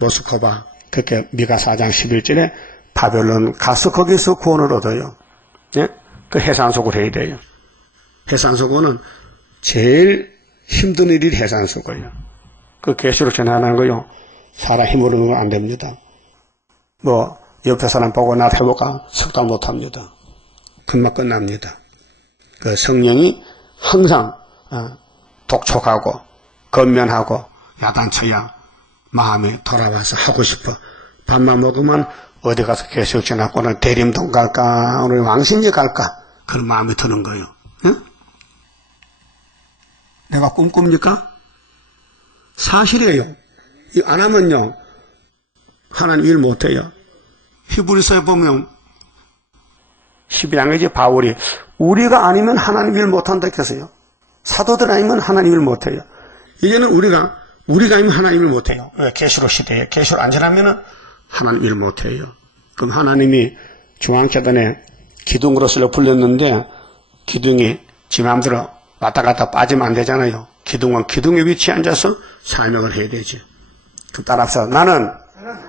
모스크바 그렇게 미가 4장 11절에 바벨론 가서 거기서 구원을 얻어요. 예? 그 해산속을 해야 돼요. 해산속은 제일 힘든 일이 해산속이에요. 그 계시로 전하는 거요. 사람 힘으로는 안 됩니다. 뭐 옆에 사람 보고 나 해볼까? 석달 못 합니다. 금방 끝납니다. 그 성령이 항상 독촉하고 건면하고 야단쳐야 마음이 돌아와서 하고 싶어. 밥만 먹으면 어디 가서 계속 지나고 오늘 대림동 갈까? 오늘 왕십리 갈까? 그런 마음이 드는 거예요. 응? 내가 꿈꿉니까? 사실이에요. 이거 안 하면요. 하나님 일 못해요. 히브리서에 보면 12장이지 바울이 우리가 아니면 하나님 일 못한다 했어요. 사도들 아니면 하나님 일 못해요. 이제는 우리가 아니면 하나님 일 못해요. 왜? 계시록 시대에 계시록 안 지나면은 하나님 일 못해요. 그럼 하나님이 중앙재단에 기둥으로서 불렸는데 기둥이 지 마음대로 왔다 갔다 빠지면 안 되잖아요. 기둥은 기둥의 위치에 앉아서 설명을 해야 되지. 그럼 따라서 나는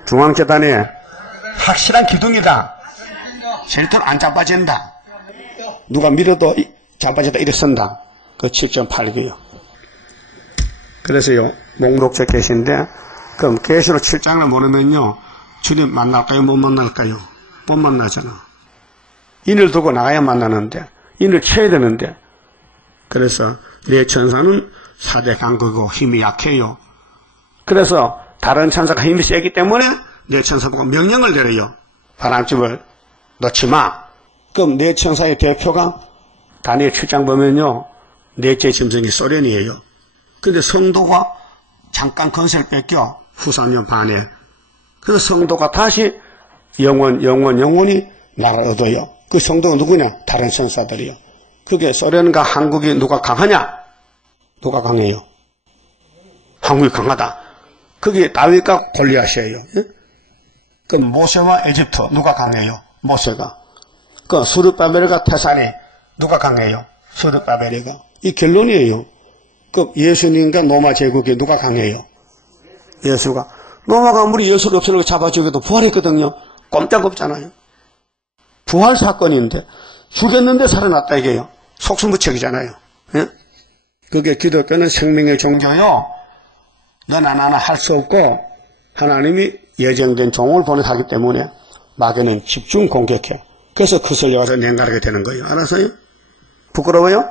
중앙재단에 확실한 기둥이다. 절대로 안 자빠진다. 누가 밀어도 자빠졌다 일어선다. 그 7.8기요. 그래서요 목록적 계시인데 그럼 계시록 7장을 모르면요 주님 만날까요? 못 만날까요? 못 만나잖아. 인을 두고 나가야 만나는데 인을 쳐야 되는데 그래서 내 천사는 4대 강국이고 힘이 약해요. 그래서 다른 천사가 힘이 세기 때문에 내 천사 보고 명령을 내려요. 바람집을 놓지 마. 그럼 내 천사의 대표가 다니엘 7장 보면요. 넷째 짐승이 소련이에요. 근데 성도가 잠깐 건세를 뺏겨 후산년 반에. 그래서 성도가 다시 영원히 나라를 얻어요. 그 성도가 누구냐? 다른 천사들이요. 그게 소련과 한국이 누가 강하냐? 누가 강해요? 한국이 강하다. 그게 다윗과 골리앗이에요. 예? 그 모세와 에집트 누가 강해요? 모세가. 그 스룹바벨과 테살이 누가 강해요? 스룹바벨이가. 이 결론이에요. 그 예수님과 로마 제국이 누가 강해요? 예수가. 로마가 아무리 예수를 없애려고 잡아주기도 부활했거든요. 꼼짝없잖아요. 부활 사건인데 죽였는데 살아났다 이게요. 속수무책이잖아요. 예? 그게 기독교는 생명의 종교요. 너나 나나 할 수 없고 하나님이 예정된 종을 보내하기 때문에 마귀는 집중 공격해. 그래서 그슬 와서 냉가르게 되는 거예요. 알았어요? 부끄러워요?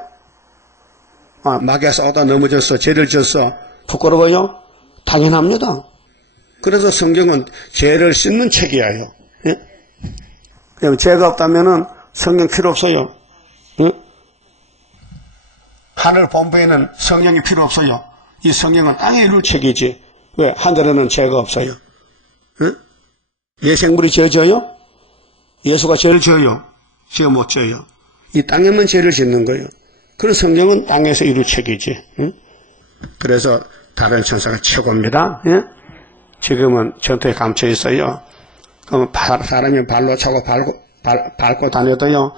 마귀가 싸우다 넘어졌어. 죄를 졌어. 부끄러워요? 당연합니다. 그래서 성경은 죄를 씻는 책이에요. 예? 그럼 죄가 없다면은 성경 필요 없어요. 예? 하늘 본부에는 성령이 필요 없어요. 이 성경은 땅에 이룰 책이지. 왜? 하늘에는 죄가 없어요. 예? 예생물이 죄 져요? 예수가 죄를 져요? 죄 못 져요. 이 땅에만 죄를 짓는 거예요. 그래서 성경은 땅에서 이룰 책이지. 예? 그래서 다른 천사가 최고입니다. 예? 지금은 전투에 감춰 있어요. 그럼 사람이 발로 차고 밟고 다녀도요,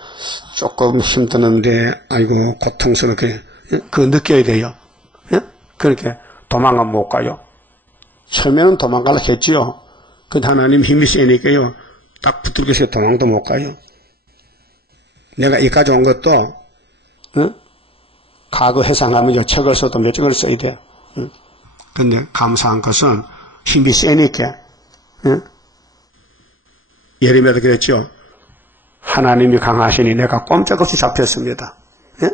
조금 힘드는데, 아이고, 고통스럽게, 그거 느껴야 돼요. 그렇게 도망가면 못 가요. 처음에는 도망가려 했지요. 근데 하나님 힘이 세니까요. 딱 붙들고 있어요. 도망도 못 가요. 내가 이까지 온 것도, 과거 해상하면 책을 써도 몇 책을 써야 돼요. 근데 감사한 것은 힘이 세니까, 예레미야도 그랬죠. 하나님이 강하시니 내가 꼼짝없이 잡혔습니다. 예?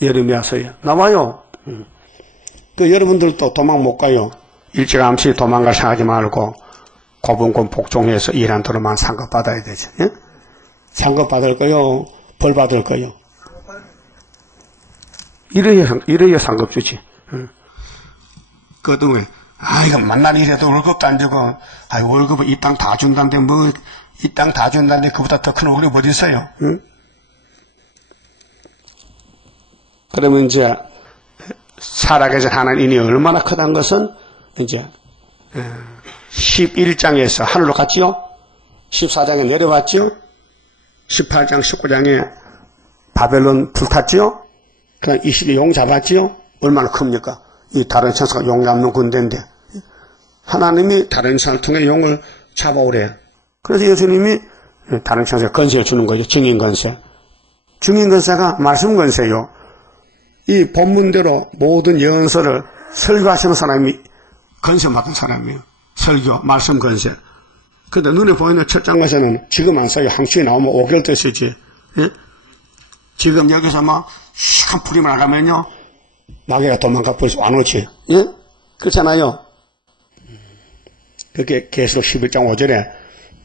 예레미야서에 나와요. 그 여러분들도 도망 못 가요. 일찌감치 도망갈 생각하지 말고 고분고분 복종해서 일한 대로만 상급 받아야 되죠. 예? 상급 받을 거요, 벌 받을 거요. 이래야 상급 주지. 그것도 왜? 이거 만날 일해도 월급도 안 주고, 월급을 이 땅 다 준다는데 이 땅 다 준다는데 그보다 더 큰 월급이 어디 있어요? 응? 그러면 이제 살아계신 하나님이 얼마나 크다는 것은 이제 11장에서 하늘로 갔지요. 14장에 내려왔지요. 18장, 19장에 바벨론 불탔지요. 그다음 20에 용 잡았지요. 얼마나 큽니까? 이 다른 천사가 용 잡는 군대인데 하나님이 다른 천사를 통해 용을 잡아오래요. 그래서 예수님이 다른 천사에 건세를 주는 거죠. 증인 건세. 증인 건세가 말씀 건세요. 이 본문대로 모든 예언서를 설교하시는 사람이 건세 맡은 사람이에요. 설교, 말씀 건세. 근데 눈에 보이는 첫장 건세는 지금 안 써요. 항시에 나오면 5개월 때 쓰지. 예? 지금 여기서 시간 풀이만 나가면요. 마귀가 도망가 버려서 안 오지. 예? 그렇잖아요. 그렇게 계속 11장 5절에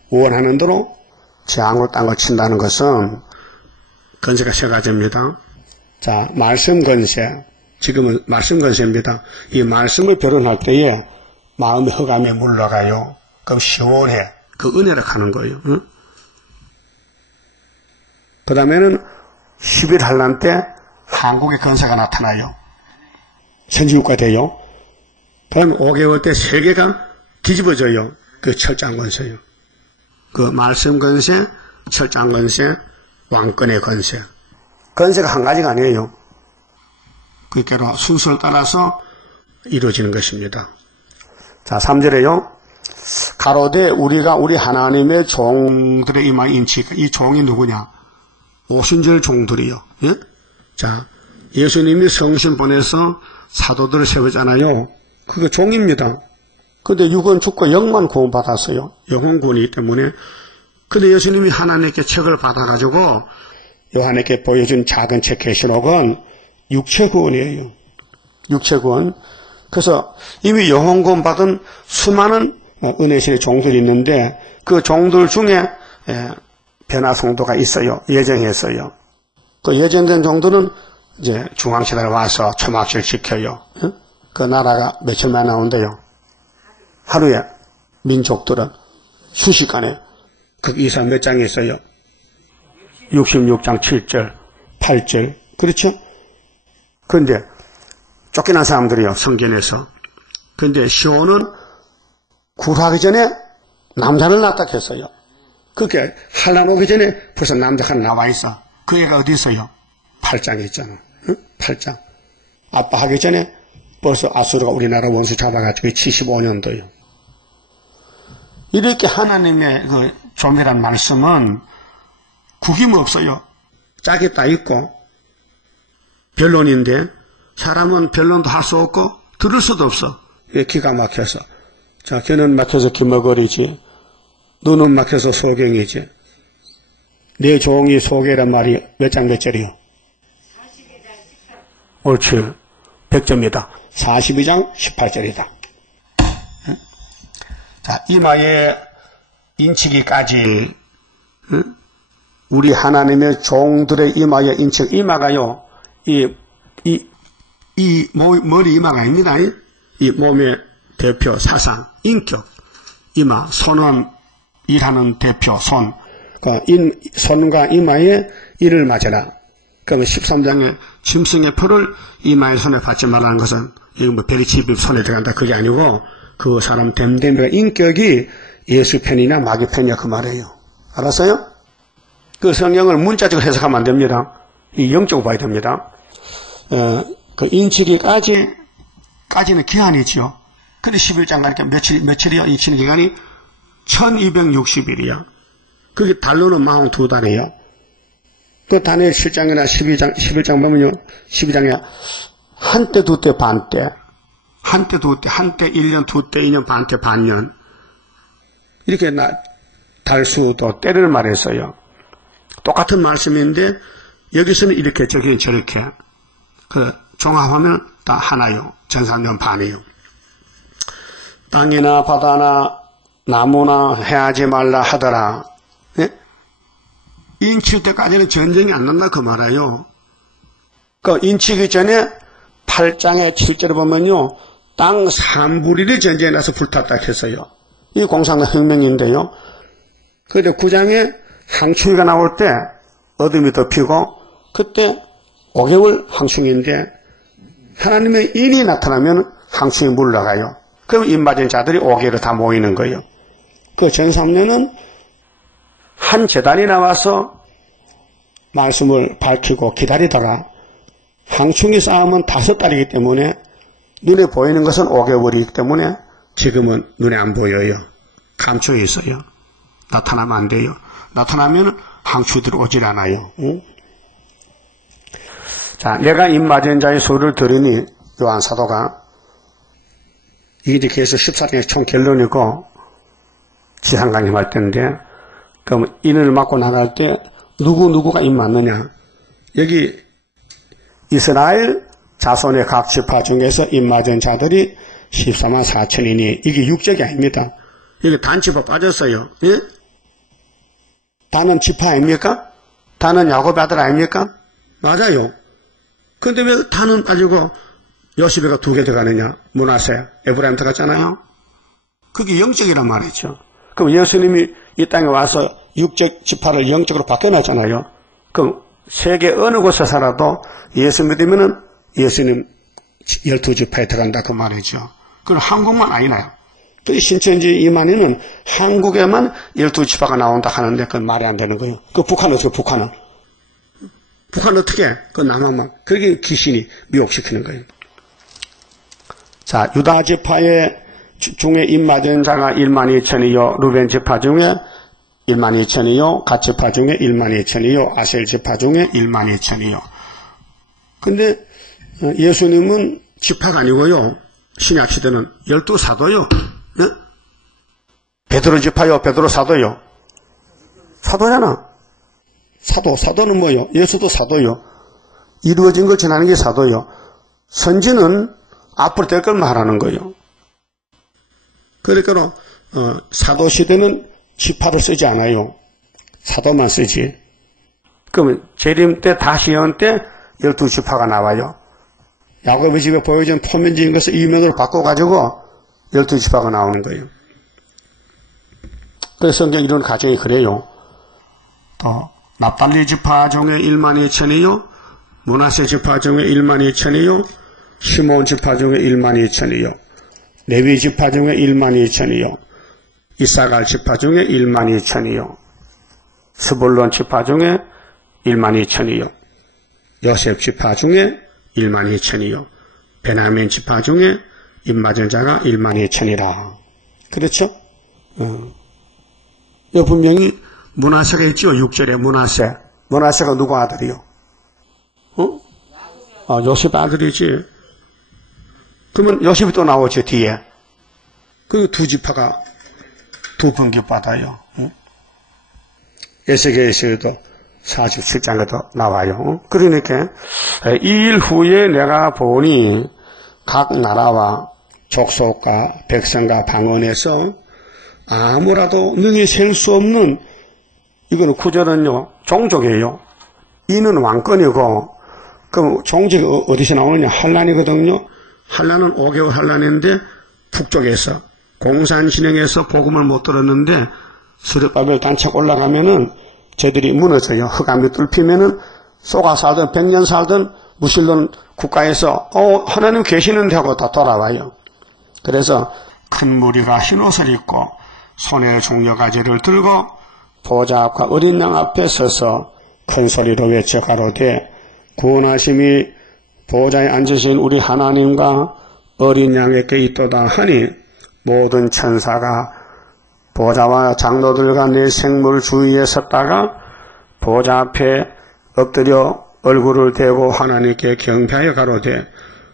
원하는 대로 재앙으로 땅을 친다는 것은 건세가 세 가지입니다. 자, 말씀 건세. 지금은 말씀 건세입니다. 이 말씀을 결혼할 때에 마음의 흑암에 물러가요. 그럼 시원해. 그 은혜를 가는 거예요. 응? 그 다음에는 11한란 때 한국의 건세가 나타나요. 선지국가 돼요. 그럼 5개월 때 세계가 뒤집어져요. 그 철장 건세요. 그 말씀 건세, 철장 건세, 왕권의 건세. 건세가 한 가지가 아니에요. 그러니까 순서를 따라서 이루어지는 것입니다. 자, 3절에요. 가로되 우리가 우리 하나님의 종들의 이마에 인치니까 이 종이 누구냐? 오순절 종들이요. 예? 자, 예수님이 성신 보내서 사도들을 세우잖아요. 그거 종입니다. 근데 육은 죽고 영만 구원받았어요. 영은 구원이기 때문에. 근데 예수님이 하나님께 책을 받아가지고 요한에게 보여준 작은 책 계시록은 육체 구원이에요. 육체 구원. 그래서 이미 영혼 구원 받은 수많은 은혜신의 종들이 있는데 그 종들 중에 변화 성도가 있어요. 예정했어요. 그 예정된 종들은 이제 중앙시대에 와서 초막절 지켜요. 그 나라가 며칠만 나온대요. 하루에 민족들은 수시간에 그 이사 몇 장이 있어요? 66장 7절, 8절. 그렇죠? 그런데 쫓겨난 사람들이요. 성전에서. 그런데 시온은 구하기 전에 남자를 낳았다 했어요. 그렇게 한란 오기 전에 벌써 남자가 나와 있어. 그 애가 어디 있어요? 8장에 있잖아. 응? 8장. 아빠 하기 전에 벌써 아수르가 우리나라 원수 잡아가지고 75년도요. 이렇게 하나님의 그 조밀한 말씀은 구김 없어요. 짝이 다 있고 변론인데 사람은 변론도 할 수 없고 들을 수도 없어. 기가 막혀서. 자, 귀는 막혀서 기머거리지. 눈은 막혀서 소경이지. 내 종이 소개란 말이 몇 장 몇 절이요? 42장 18절. 옳지. 100점이다. 42장 18절이다. 자, 이마에 인치기까지 우리 하나님의 종들의 이마에 인치기. 이마가요. 이 머리 이마가 아닙니다. 이 몸의 대표 사상, 인격. 이마, 손은 일하는 대표, 손. 손과 이마에 이를 맞아라. 그러면 13장에 짐승의 표를 이마에 손에 받지 말라는 것은 이거 뭐 베리칩이 손에 들어간다 그게 아니고 그 사람 됨됨이가 인격이 예수 편이냐 마귀 편이냐 그 말이에요. 알았어요? 그 성경을 문자적으로 해석하면 안 됩니다. 이 영적으로 봐야 됩니다. 그 인치기까지 11장까지는 기한이죠. 근데 11장 가니까 며칠이요? 이 치는 기간이 1260일이요. 그게 달로는 42달이에요. 그 다니엘 7장이나 11장 보면요. 12장에 한때, 두때, 반때. 한때, 두때, 한때 1년, 두때 2년, 반때, 반년. 이렇게 달수도 때를 말했어요. 똑같은 말씀인데 여기서는 이렇게 저기는 저렇게 그 종합하면 다 하나요. 전산년 반이요. 땅이나 바다나 나무나 해하지 말라 하더라. 예? 인칠 때까지는 전쟁이 안 난다 그 말이에요. 그 인치기 전에 8장에 7절에 보면요. 땅 3분의 1이 전쟁에 나서 불탔다 했어요. 이 공산당 혁명인데요. 그런데 9장에 항충이가 나올 때 어둠이 덮이고 그때 5개월 항충인데 하나님의 인이 나타나면 항충이 물러가요. 그럼 인 맞은 자들이 5개월에 다 모이는 거예요. 그 전 3년은 한 제단이 나와서 말씀을 밝히고 기다리다가 항충이 쌓으면 5달이기 때문에 눈에 보이는 것은 5개월이기 때문에 지금은 눈에 안 보여요. 감춰 있어요. 나타나면 안 돼요. 나타나면 항추들이 오질 않아요. 응? 자, 내가 입 맞은 자의 소리를 들으니 요한 사도가 이게 계속 14장의 총 결론이고 지상강림할 때인데 그럼 인을 맞고 나갈 때 누구가 입 맞느냐? 여기 이스라엘 자손의 각 지파 중에서 입 맞은 자들이 14만 4천이니 이게 육적이 아닙니다. 여기 단 지파 빠졌어요. 예? 단은 지파 아닙니까? 단은 야곱의 아들 아닙니까? 맞아요. 근데 왜 단은 빠지고 요시베가 2개 들어가느냐? 므낫세, 에브라임 들어갔잖아요. 그게 영적이란 말이죠. 그럼 예수님이 이 땅에 와서 육적 지파를 영적으로 바꿔놨잖아요. 그럼 세계 어느 곳에 살아도 예수 믿으면은 예수님 12지파에 들어간다 그 말이죠. 그럼 한국만 아니나요? 또 이 신천지 이만희는 한국에만 12지파가 나온다 하는데 그건 말이 안 되는 거예요. 그 북한은 어떻게 북한은? 북한 어떻게? 그 남한만. 그렇게 귀신이 미혹시키는 거예요. 자, 유다 지파의 중에 입 맞은 자가 1만 2천이요. 루벤 지파 중에 1만 2천이요. 갓 지파 중에 1만 2천이요. 아셀 지파 중에 1만 2천이요. 근데 예수님은 지파가 아니고요. 신약 시대는 12사도요. 예? 베드로 지파요. 베드로 사도요. 사도잖아. 사도는 뭐요? 예수도 사도요. 이루어진 걸 전하는 게 사도요. 선지는 앞으로 될 걸 말하는 거예요. 그러니까 사도 시대는 지파를 쓰지 않아요. 사도만 쓰지. 그러면 재림 때 다시 연 때 12지파가 나와요. 야곱의 집에 보여준 포면지인 것을 이면으로 바꿔가지고 12지파가 나오는 거예요. 그래서 성경 이런 가정이 그래요. 또 납달리 지파 중에 1만 2천이요. 므낫세 지파 중에 1만 2천이요. 시몬 지파 중에 1만 2천이요. 레위 지파 중에 1만 2천이요. 이사갈 지파 중에 1만 2천이요. 스불론 지파 중에 1만 2천이요. 요셉 지파 중에 1만 2천이요. 베냐민 지파 중에 입 맞은 자가 1만 2천이라. 그렇죠? 여 분명히 므낫세가 있죠. 6절에 므낫세. 므낫세가 누구 아들이요? 요셉 아들이지. 그러면 요셉이 또 나오죠. 뒤에. 그 두 지파가 두 분깃받아요. 에스겔에서도 47장에도 나와요. 그러니까 이 일 후에 내가 보니 각 나라와 족속과 백성과 방언에서 아무라도 능히 셀 수 없는 이거는 구절은요 종족이에요. 이는 왕권이고 그럼 종족이 어디서 나오느냐? 한란이거든요. 한란은 5개월 한란인데 북쪽에서 공산진영에서 복음을 못 들었는데 스룹바벨 단착 올라가면은 저들이 무너져요. 흑암이 뚫히면은 쏘가 살든 100년 살든 무신론 국가에서 하나님 계시는데 하고 다 돌아와요. 그래서 큰 무리가 흰옷을 입고 손에 종려가지를 들고 보좌 앞과 어린 양 앞에 서서 큰 소리로 외쳐 가로되 구원하심이 보좌에 앉으신 우리 하나님과 어린 양에게 있도다 하니 모든 천사가 보좌와 장로들과 내 생물 주위에 섰다가 보좌 앞에 엎드려 얼굴을 대고 하나님께 경배하여 가로되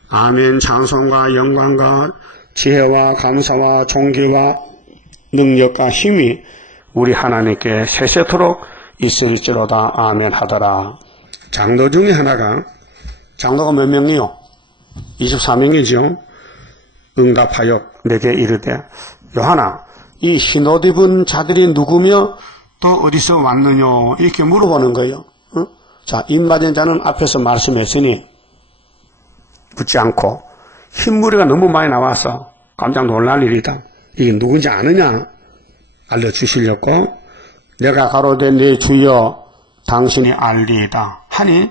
아멘. 찬송과 영광과 지혜와 감사와 존귀와 능력과 힘이 우리 하나님께 세세토록 있을지로다. 아멘 하더라. 장로 중에 하나가, 장로가 몇 명이요? 24명이죠. 응답하여 내게 이르되 요한아, 이 흰옷 입은 자들이 누구며 또 어디서 왔느냐 이렇게 물어보는 거예요. 응? 자, 입맞은 자는 앞에서 말씀했으니 묻지 않고 흰무리가 너무 많이 나와서 깜짝 놀랄 일이다. 이게 누군지 아느냐 알려주시려고 내가 가로되 내 주여 당신이 알리이다 하니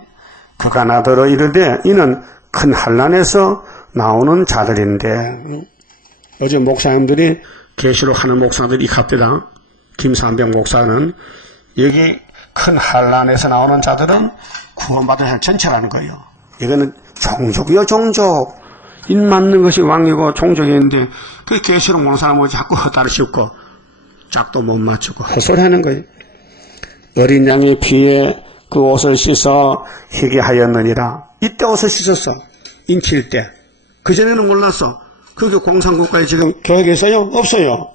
그가 나더러 이르되 이는 큰 환난에서 나오는 자들인데. 어제 목사님들이 계시록 하는 목사들이 갑니다. 김삼병 목사는 여기 큰 환난에서 나오는 자들은 구원받은 사람 전체라는 거예요. 이거는 종족이요, 종족. 입 맞는 것이 왕이고 종족인데 그 계시록 모르는 사람은 자꾸 헛다리 씹고 짝도 못 맞추고 헛소리하는 거예요. 어린 양의 피에 그 옷을 씻어 희게 하였느니라. 이때 옷을 씻었어. 인칠 때. 그전에는 몰랐어. 그게 공산국가에 지금 교회가 있어요? 없어요.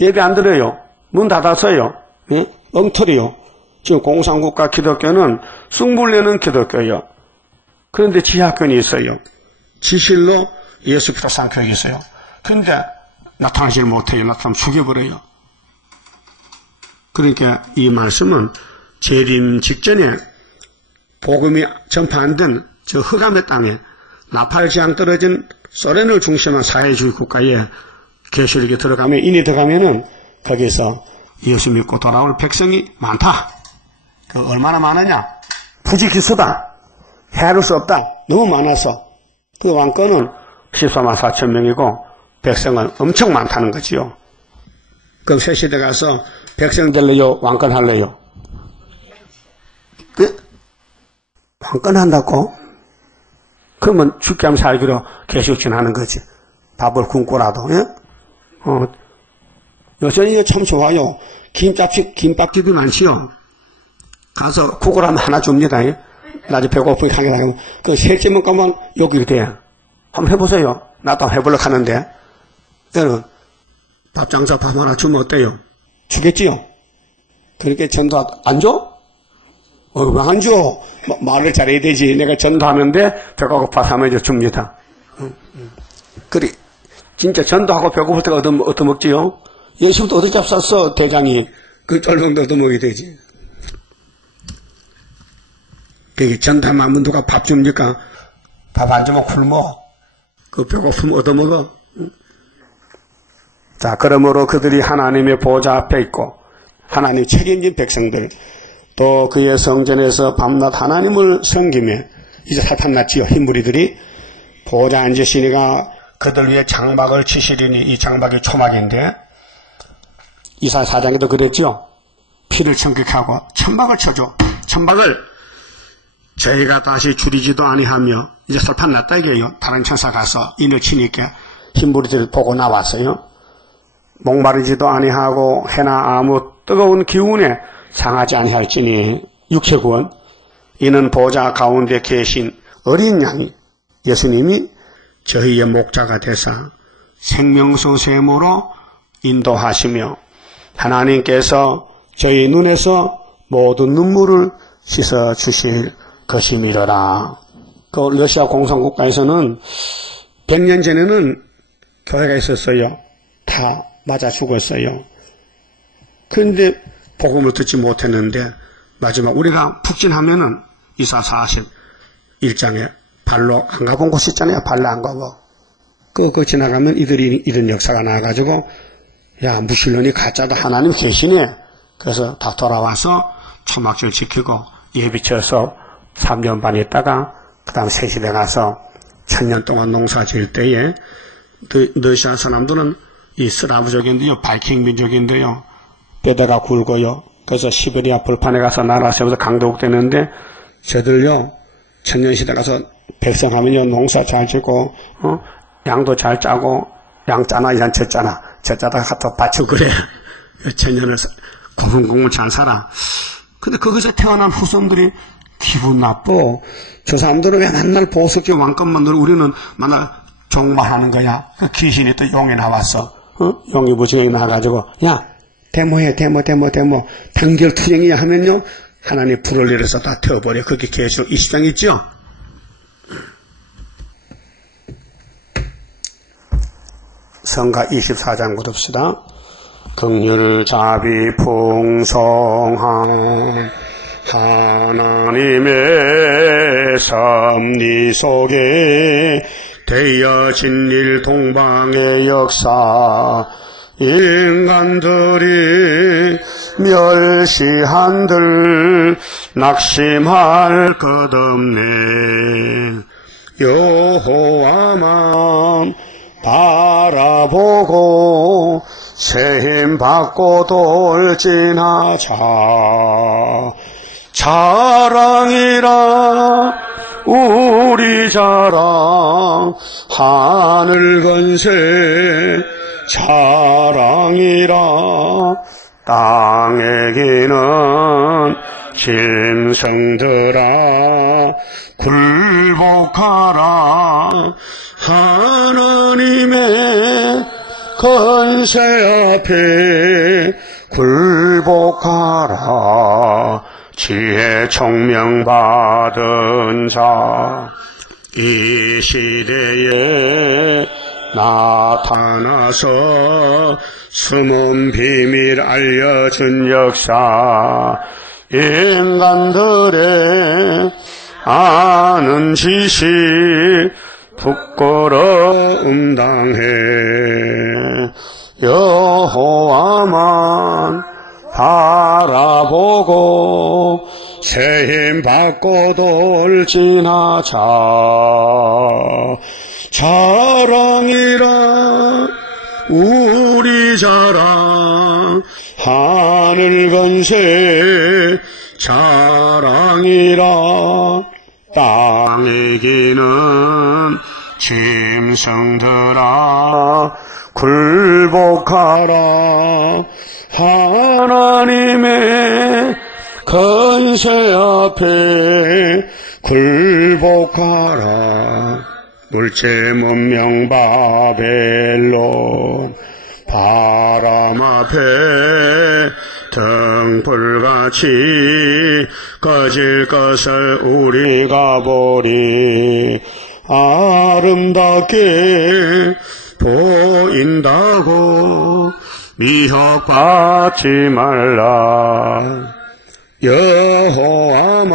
예배 안 드려요. 문 닫았어요. 예? 엉터리요. 지금 공산국가 기독교는 쑥물내는 기독교예요. 그런데 지하교는 있어요. 지실로 예수 그리스도 상교회가 있어요. 그런데 나타나질 못해요. 나타나면 죽여버려요. 그러니까 이 말씀은 재림 직전에 복음이 전파 안 된 저 흑암의 땅에 나팔지향 떨어진 소련을 중심한 사회주의 국가에 계시록에 들어가면, 인이 들어가면은 거기서 예수 믿고 돌아올 백성이 많다. 그 얼마나 많으냐? 부지기수다. 헤아릴 수 없다. 너무 많아서. 그 왕권은 14만 4천 명이고 백성은 엄청 많다는 거지요. 그럼 새 시대 가서 백성 될래요? 왕권 할래요? 네? 왕권 한다고? 그러면 죽게 하면 살기로 계속 지나는 거지. 밥을 굶고라도, 예? 요새는 이게 참 좋아요. 김밥집이 많지요. 가서 국을 하면 하나 줍니다. 예? 나중에 배고프게 가게 되면, 그 셋째 먹으면 여기 돼. 한번 해보세요. 나도 해보려고 하는데. 여러분, 밥 장사 밥 하나 주면 어때요? 주겠지요? 그렇게 전도 안 줘? 왜 안 줘? 말을 잘해야 되지. 내가 전도하는데 배가 고파서 하면 줍니다. 그래, 진짜 전도하고 배고플 때가 얻어먹지요? 예수부터 얻어잡쌌어, 대장이. 그 쫄병도 얻어먹게 되지. 그게 전도하면 누가 밥 줍니까? 밥 안 주면 굶어. 그 배고프면 얻어먹어. 자, 그러므로 그들이 하나님의 보좌 앞에 있고 하나님 책임진 백성들, 또 그의 성전에서 밤낮 하나님을 섬기며, 이제 살판났지요. 흰무리들이 보좌 앉으시니가 그들 위에 장막을 치시리니, 이 장막이 초막인데 이사야 4장에도 그랬죠. 피를 청격하고 천막을 쳐줘. 천막을 저희가 다시 줄이지도 아니하며, 이제 살판났다 이게요. 다른 천사 가서 인을 치니까 흰무리들을 보고 나왔어요. 목마르지도 아니하고 해나 아무 뜨거운 기운에 상하지 아니할지니 육체구원. 이는 보좌 가운데 계신 어린 양이 예수님이 저희의 목자가 되사 생명수 샘으로 인도하시며 하나님께서 저희 눈에서 모든 눈물을 씻어 주실 것이미러라. 그 러시아 공산국가에서는 100년 전에는 교회가 있었어요. 다 맞아 죽었어요. 그런데 복음을 듣지 못했는데 마지막 우리가 푹진하면은 이사 41장에 발로 안 가본 곳 있잖아요. 발로 안 가고. 그거 지나가면 이들이 이런 역사가 나와가지고, 야, 무신론이 가짜다. 하나님 계시네. 그래서 다 돌아와서 초막절 지키고 예비쳐서 3년 반 있다가 그 다음 새시대 가서 1000년 동안 농사 지을 때에 러시아 사람들은 이 슬라브족인데요, 바이킹 민족인데요, 뼈대가 굵어요. 그래서 시베리아 벌판에 가서 나라 세워서 강도국 되는데, 저들요, 천년시대 가서 백성하면요, 농사 잘 짓고, 양도 잘 짜고, 양 짜나, 이란 저 짜나, 저 짜다가 갖다 바쳐 그래. 천년을 고분고분 잘 살아. 근데 거기서 태어난 후손들이 기분 나빠. 저 사람들은 왜 맨날 보석의 왕권만 누르고 우리는 맨날 종말하는 거야. 그 귀신이 또 용이 나왔어. 용이 무지개 나와가지고, 야, 데모해, 데모. 단결 투쟁이야 하면요, 하나님 불을 내려서 다 태워버려. 그게 계시록 20장 있죠? 성가 24장 봅시다. 긍휼 자비 풍성한 하나님의 섭리 속에 대여 진일 동방의 역사 인간들이 멸시한들 낙심할 것 없네. 여호와만 바라보고 세힘 받고 돌진하자. 자랑이라 우리 자랑 하늘 건세 자랑이라 땅에 기는 짐승들아 굴복하라. 하나님의 건세 앞에 굴복하라. 지혜 총명 받은 자 이 시대에 나타나서 숨은 비밀 알려준 역사 인간들의 아는 지식 부끄러움 당해. 여호와만 바라보고 세힘 받고 돌진하자. 자랑이라 우리 자랑 하늘 건세 자랑이라 땅에 기는 짐승들아 굴복하라. 하나님의 건세 앞에 굴복하라. 물체 문명 바벨론 바람 앞에 등불같이 꺼질 것을 우리가 보리. 아름답게 보인다고 미혹받지 말라. 여호와만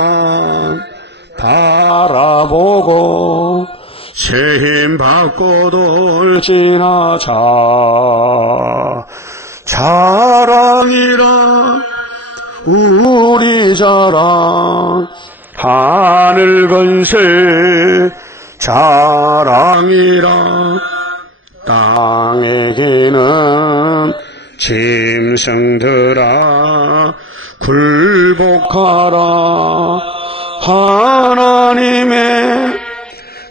바라보고 세힘 받고 돌진하자. 자랑이라 우리 자랑 하늘 건세 자랑이라 땅에 기는 짐승들아 굴복하라. 하나님의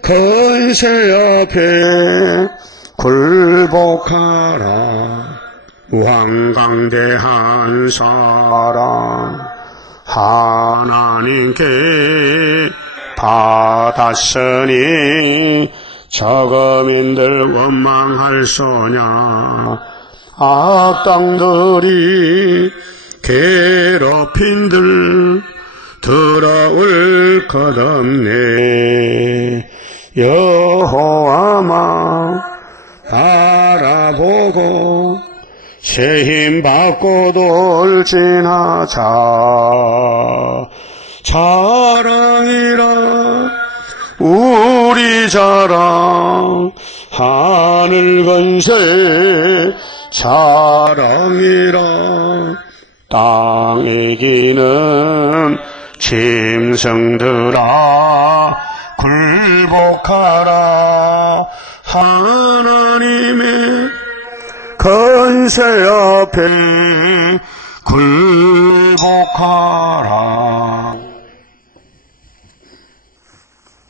건세 앞에 굴복하라. 무한강대한 사랑 하나님께 받았으니 저거민들 원망할 소냐. 악당들이 괴롭힌들 들어올 것 없네. 여호와만 바라보고 세힘 받고 돌진하자. 자랑이라 우리 자랑 하늘 건세 자랑이라 땅에 기는 짐승들아 굴복하라. 하나님의 건세 앞에 굴복하라.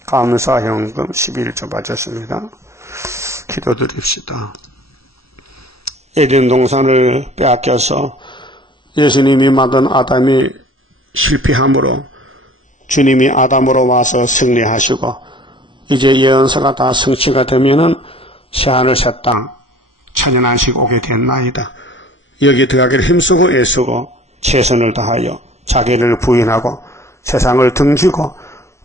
감사현금 11조 바쳤습니다. 기도드립시다. 에덴 동산을 빼앗겨서 예수님이 만든 아담이 실패함으로 주님이 아담으로 와서 승리하시고 이제 예언서가 다 성취가 되면은 새하늘 새 땅 천연안식 오게 됐나이다. 여기 들어가기를 힘쓰고 애쓰고 최선을 다하여 자기를 부인하고 세상을 등지고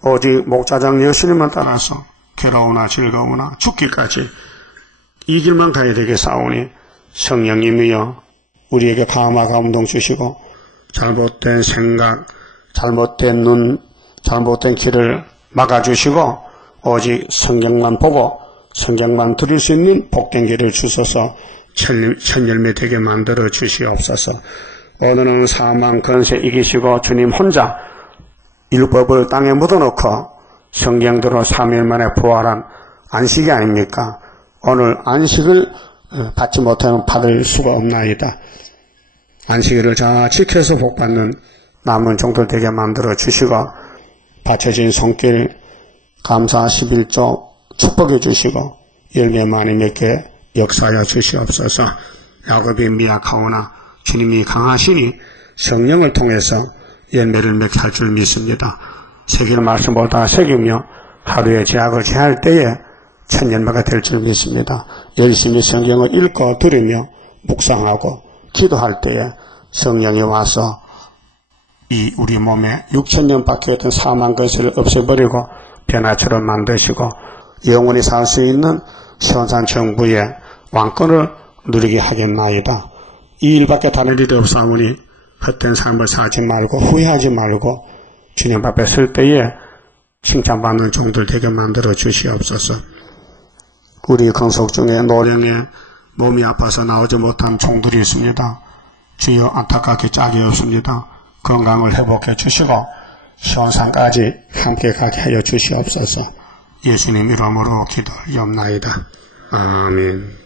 오직 목자장 예수님을 따라서 괴로우나 즐거우나 죽기까지 이 길만 가야 되겠사오니 성령님이여 우리에게 감화 감동 주시고 잘못된 생각, 잘못된 눈, 잘못된 길을 막아주시고 오직 성경만 보고 성경만 들을 수 있는 복된 길을 주셔서 천열매 되게 만들어 주시옵소서. 오늘은 사망 권세 이기시고 주님 혼자 율법을 땅에 묻어놓고 성경대로 3일 만에 부활한 안식이 아닙니까? 오늘 안식을 받지 못하면 받을 수가 없나이다. 안식일을 잘 지켜서 복받는 남은 종들 되게 만들어 주시고 바쳐진 손길 감사 11조 축복해 주시고 열매 많이 맺게 역사하여 주시옵소서. 야곱이 미약하오나 주님이 강하시니 성령을 통해서 열매를 맺게 할 줄 믿습니다. 새길 말씀보다 새기며 하루의 제약을 제할 때에 천년매가 될 줄 믿습니다. 열심히 성경을 읽고 들으며 묵상하고 기도할 때에 성령이 와서 이 우리 몸에 6,000년 박혀있던 사망 것을 없애버리고 변화처럼 만드시고 영원히 살 수 있는 시온산 정부의 왕권을 누리게 하겠나이다. 이 일밖에 다른 일이 없사오니 헛된 삶을 살지 말고 후회하지 말고 주님 앞에 설 때에 칭찬받는 종들 되게 만들어 주시옵소서. 우리 건속 중에 노령에 몸이 아파서 나오지 못한 종들이 있습니다. 주여 안타깝게 짝이 없습니다. 건강을 회복해 주시고 시온산까지 함께 가게 하여 주시옵소서. 예수님 이름으로 기도하옵나이다. 아멘.